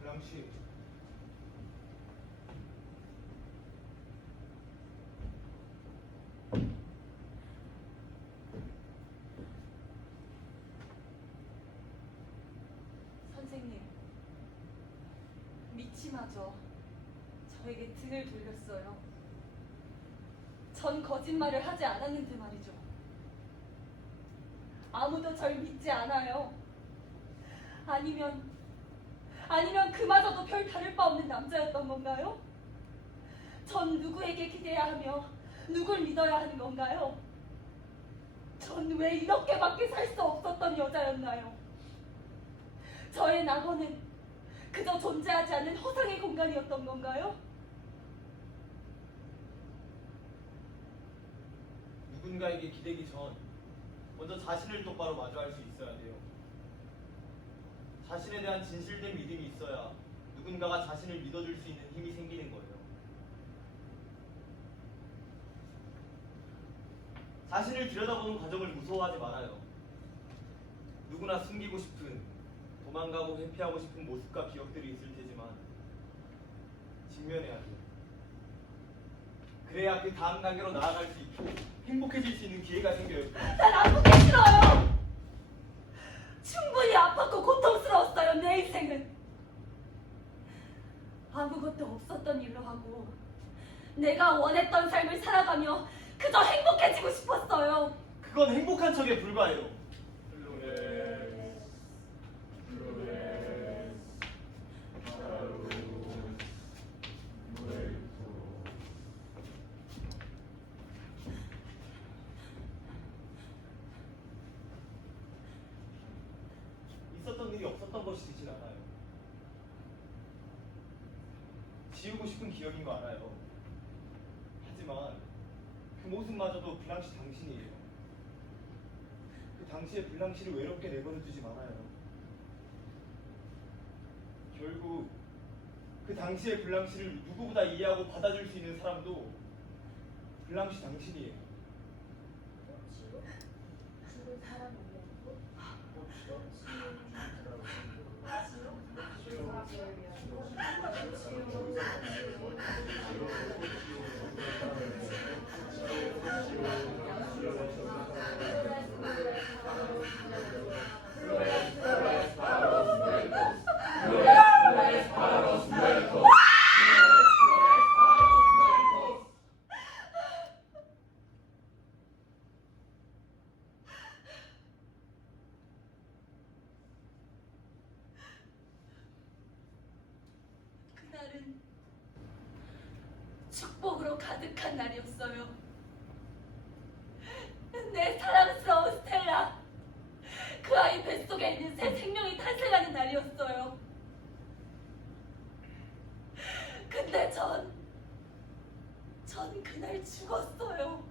블랑시, 선생님, 미치마저 저에게 등을 돌렸어요. 전 거짓말을 하지 않았는데 말이죠. 아무도 절 믿지 않아요. 아니면 그마저도 별 다를 바 없는 남자였던 건가요? 전 누구에게 기대야 하며 누굴 믿어야 하는 건가요? 전 왜 이렇게밖에 살 수 없었던 여자였나요? 저의 낙원은 그저 존재하지 않는 허상의 공간이었던 건가요? 누군가에게 기대기 전 먼저 자신을 똑바로 마주할 수 있어야 돼요. 자신에 대한 진실된 믿음이 있어야 누군가가 자신을 믿어줄 수 있는 힘이 생기는 거예요. 자신을 들여다보는 과정을 무서워하지 말아요. 누구나 숨기고 싶은, 도망가고 회피하고 싶은 모습과 기억들이 있을 테지만 직면해야죠. 그래야 그 다음 단계로 나아갈 수 있고 행복해질 수 있는 기회가 생겨요. 난 아프기 싫어요. 충분히 아팠고 고통스러웠어요. 내 인생은 아무것도 없었던 일로 하고 내가 원했던 삶을 살아가며 그저 행복해지고 싶었어요. 그건 행복한 척에 불과해요. 있었던 일이 없었던 것이 되진 않아요. 지우고 싶은 기억인 거 알아요. 하지만 그 모습마저도 블랑시 당신이에요. 그 당시에 블랑시를 외롭게 내버려 두지 말아요. 결국 그 당시의 블랑시를 누구보다 이해하고 받아줄 수 있는 사람도 블랑시 당신이에요. 그날은 축복으로 가득한 날이었어요. 내 사랑스러운 스텔라, 그 아이 뱃속에 있는 새 생명이 탄생하는 날이었어요. 근데 전 그날 죽었어요.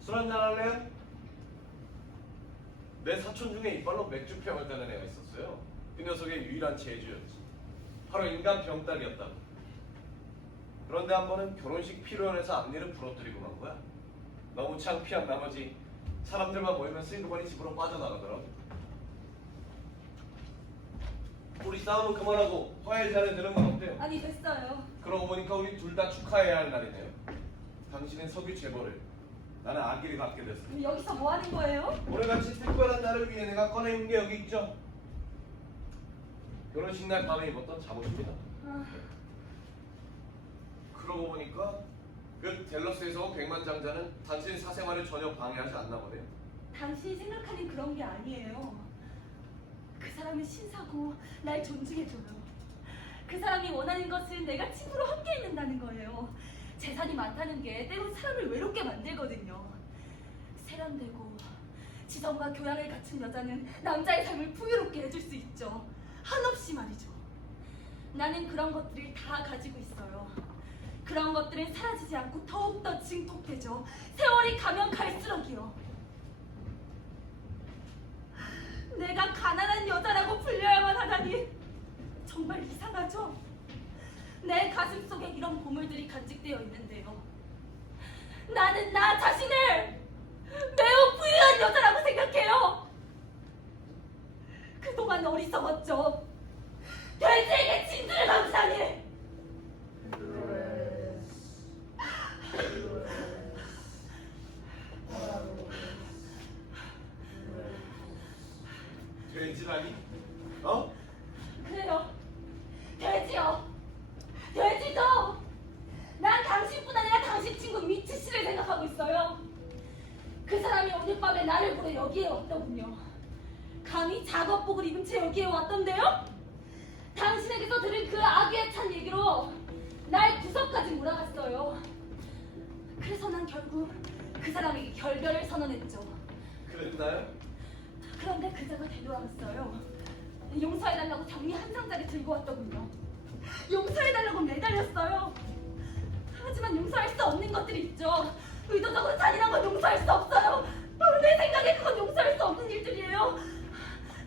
술 한잔 할래요? 내 사촌 중에 이빨로 맥주병을 따는 애가 있었어요. 그 녀석의 유일한 재주였지. 바로 인간 병따기였다고. 그런데 한 번은 결혼식 피로연에서 앞니를 부러뜨리고 만 거야. 너무 창피한 나머지 사람들만 모이면 슬그머니 집으로 빠져나가더라고. 우리 싸움은 그만하고 화해 자리에 드는 건 어때요? 아니 됐어요. 그러고 보니까 우리 둘 다 축하해야 할 날이네요. 당신은 석유 재벌을, 나는 아기를 갖게 됐어. 여기서 뭐 하는 거예요? 오늘같이 특별한 날을 위해 내가 꺼내온 게 여기 있죠. 결혼식 날 밤에 입었던 잠옷입니다. 그러고 보니까 그 델러스에서 온 백만장자는 당신 사생활을 전혀 방해하지 않나 보네요. 당신이 생각하는 그런 게 아니에요. 그 사람은 신사고 날 존중해줘요. 그 사람이 원하는 것은 내가 친구로 함께 있는다는 거예요. 재산이 많다는 게 때론 사람을 외롭게 만들거든요. 세련되고 지성과 교양을 갖춘 여자는 남자의 삶을 풍요롭게 해줄 수 있죠. 한없이 말이죠. 나는 그런 것들을 다 가지고 있어요. 그런 것들은 사라지지 않고 더욱더 증폭되죠. 세월이 가면 갈수록이요. 내가 가난한 여자라고 불려야만 하다니 정말 이상하죠? 내 가슴 속에 이런 보물들이 간직되어 있는데요. 나는 나 자신을 매우 부유한 여자라고 생각해요. 그동안 어리석었죠. 돼지라니? 어? 그래요. 돼지요. 돼지죠. 난 당신뿐 아니라 당신 친구 미치 씨를 생각하고 있어요. 그 사람이 오늘 밤에 나를 보러 여기에 왔더군요. 감히 작업복을 입은 채 여기에 왔던데요? 당신에게서 들은 그 악의에 찬 얘기로 날 구석까지 몰아갔어요. 그래서 난 결국 그 사람에게 결별을 선언했죠. 그랬나요? 그런데 그자가 되돌아왔어요. 용서해달라고 정리 한 상자를 들고 왔더군요. 용서해달라고 매달렸어요. 하지만 용서할 수 없는 것들이 있죠. 의도적으로 잔인한 건 용서할 수 없어요. 내 생각에 그건 용서할 수 없는 일들이에요.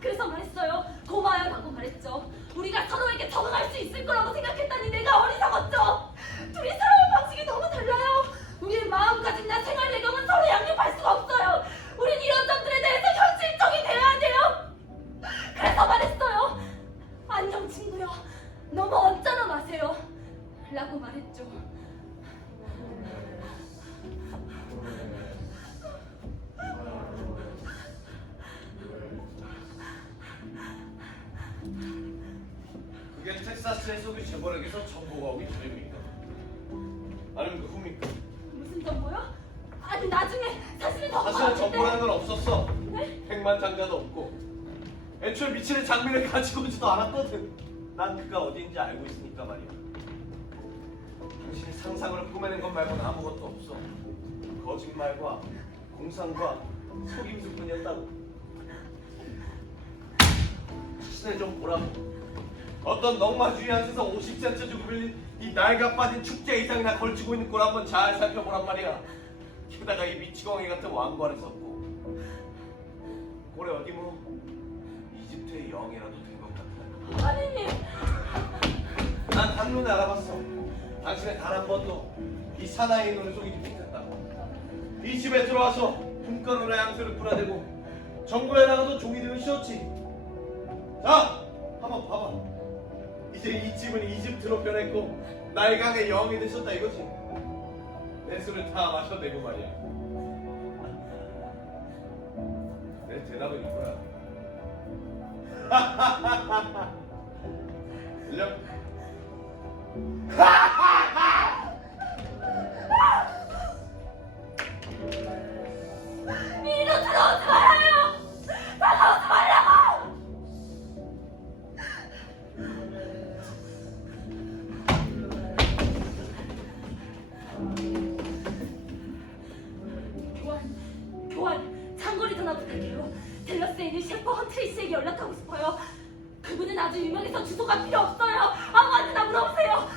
그래서 말했어요. 고마워라고 말했죠. 우리가 서로에게 적응할 수 있을 거라고 생각했다니 내가 어리석었죠. 둘이 살아온 방식이 너무 달라요. 우리의 마음가짐이나 생활 배경은 서로 양립할 수가 없어요. 우린 이런 점들에 대해서 현실적이 돼야 돼요. 그래서 말했어요. 안녕 친구요. 너무 언짢아 마세요. 라고 말했죠. 그게 텍사스의 소비 재벌에게서 정보가 오기 전입니까? 아니면 그 후입니까? 무슨 정보요? 아니 나중에 사실은 더 사실은 많은데. 정보라는 건 없었어. 네? 백만장자도 없고 애초에 미치는 장비를 가지고 오지도 않았거든. 난 그가 어디인지 알고 있으니까 말이야. 당신이 상상으로 꾸며낸 것 말고는 아무것도 없어. 거짓말과 공상과 속임수뿐이었다고. 자신을 좀 보라고. 어떤 넉마주의한 세상 50센트 주고 빌린 이 낡아 빠진 축제 이상이나 걸치고 있는 꼴 한번 잘 살펴보란 말이야. 게다가 이 미치광이 같은 왕관을 썼고 꼴에 어디 뭐 이집트의 영이라도 된 것 같아. 하느님. 난 한눈에 알아봤어. 당신의 단 한 번도 이 사나이의 눈을 속이지 못했다고. 이 집에 들어와서 품가루나 양수를 뿌려대고 정부에 나가도 종이 되면 쉬었지. 자, 한번 봐봐. 이제 이 집은 이집트로 변했고 날강의 영이 되셨다 이거지. 내 술을 다 마셔내고 말이야. 내 대답은 이거야. 들려? 이리로 들어오지 말아요. 다가오지 말라고. 교환, 장거리 전화 부탁해요. 델러스에 있는 셰프 헌트리 씨에게 연락하고 싶어요. 그분은 아주 유명해서 주소가 필요 없어요. 아무한테나 물어보세요.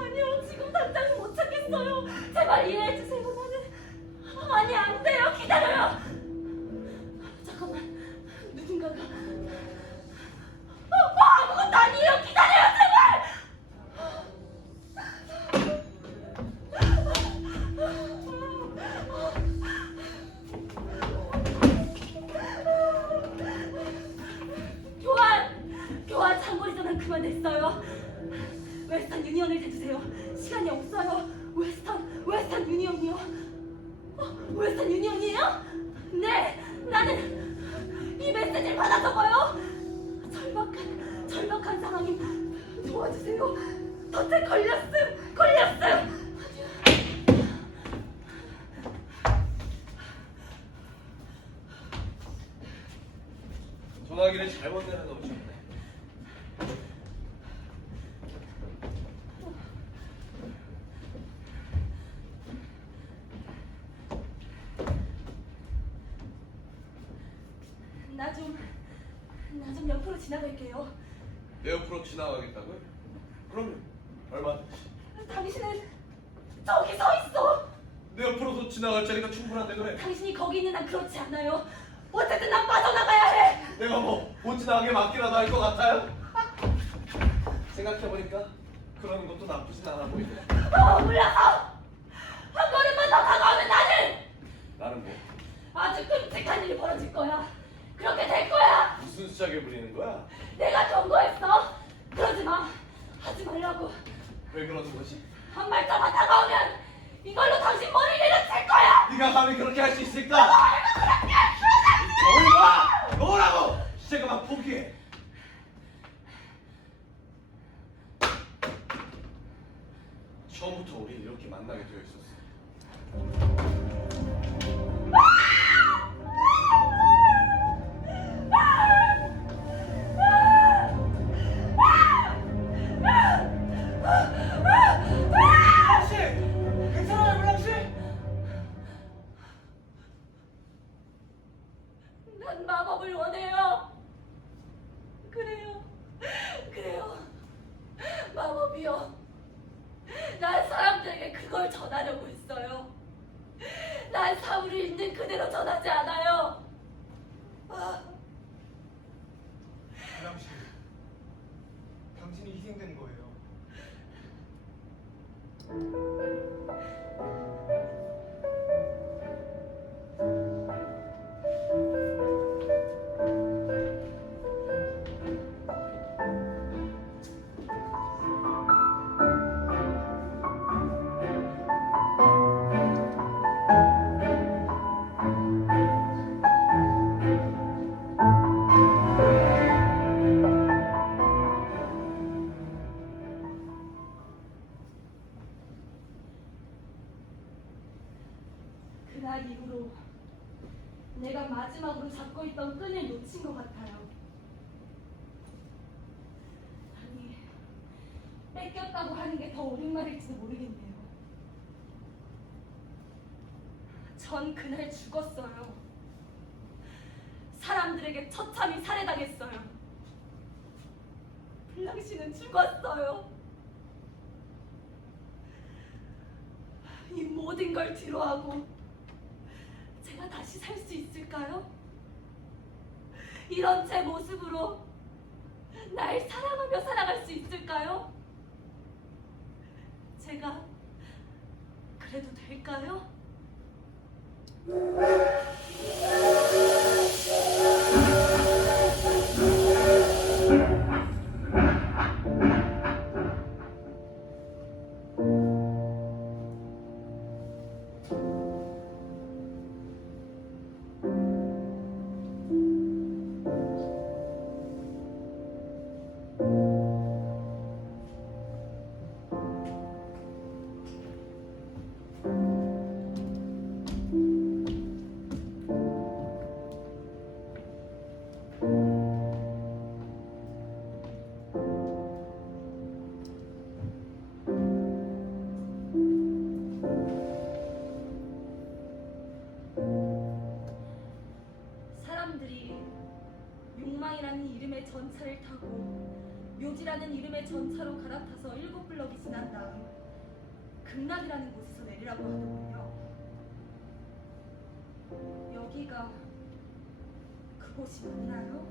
아니요, 지금 당장은 못 찾겠어요. 제발 이해해주세요. 나는 아니 안 돼요. 기다려요. 잠깐만, 누군가가 아무것도 아니에요. 기다려요, 제발. 교환 장거리 전화는 그만했어요. 웨스턴 유니언을 대주세요. 시간이 없어요. 웨스턴 유니언이요. 웨스턴 유니언이에요? 네, 나는 이 메시지를 받아 적어요. 절박한 상황이 도와주세요. 덫에 걸렸음. 전화기를 잘못 내려놓으셨네. 나 좀 옆으로 지나갈게요. 내 옆으로 지나가겠다고요? 그럼 얼마든지. 당신은 저기 서 있어. 내 옆으로도 지나갈 자리가 충분한데 그래. 당신이 거기 있는 난 그렇지 않아요. 어쨌든 난 빠져나가야 해. 내가 뭐 못 지나가게 막기라도 할 것 같아요? 생각해보니까 그러는 것도 나쁘진 않아 보이네. 몰라서 한 걸음만 더 다가오면 나는 뭐 아주 끔찍한 일이 벌어질 거야. 그렇게 될 거야. 무슨 수작을 부리는 거야? 내가 경고했어. 그러지 마. 하지 말라고. 왜 그러는 거지? 한 발자만 다가오면 이걸로 당신 머리를 칠 거야. 네가 감히 그렇게 할 수 있을까? 얼마! 뭐라고! 마법을 원해요. 그래요. 마법이요. 난 사람들에게 그걸 전하려고 했어요. 난 사울을 있는 그대로 전하지 않아요. 블랑시, 당신이 희생된 거예요. 그날 이후로 내가 마지막으로 잡고 있던 끈을 놓친 것 같아요. 아니, 뺏겼다고 하는 게 더 옳은 말일지도 모르겠네요. 전 그날 죽었어요. 사람들에게 처참히 살해당했어요. 블랑시는 죽었어요. 이 모든 걸 뒤로하고 제가 다시 살 수 있을까요? 이런 제 모습으로 날 사랑하며 살아갈 수 있을까요? 제가 그래도 될까요? 사람들이 욕망이라는 이름의 전차를 타고 묘지라는 이름의 전차로 갈아타서 7블럭이 지난 다음 극락이라는 곳에서 내리라고 하더군요. 여기가 그곳이 맞나요?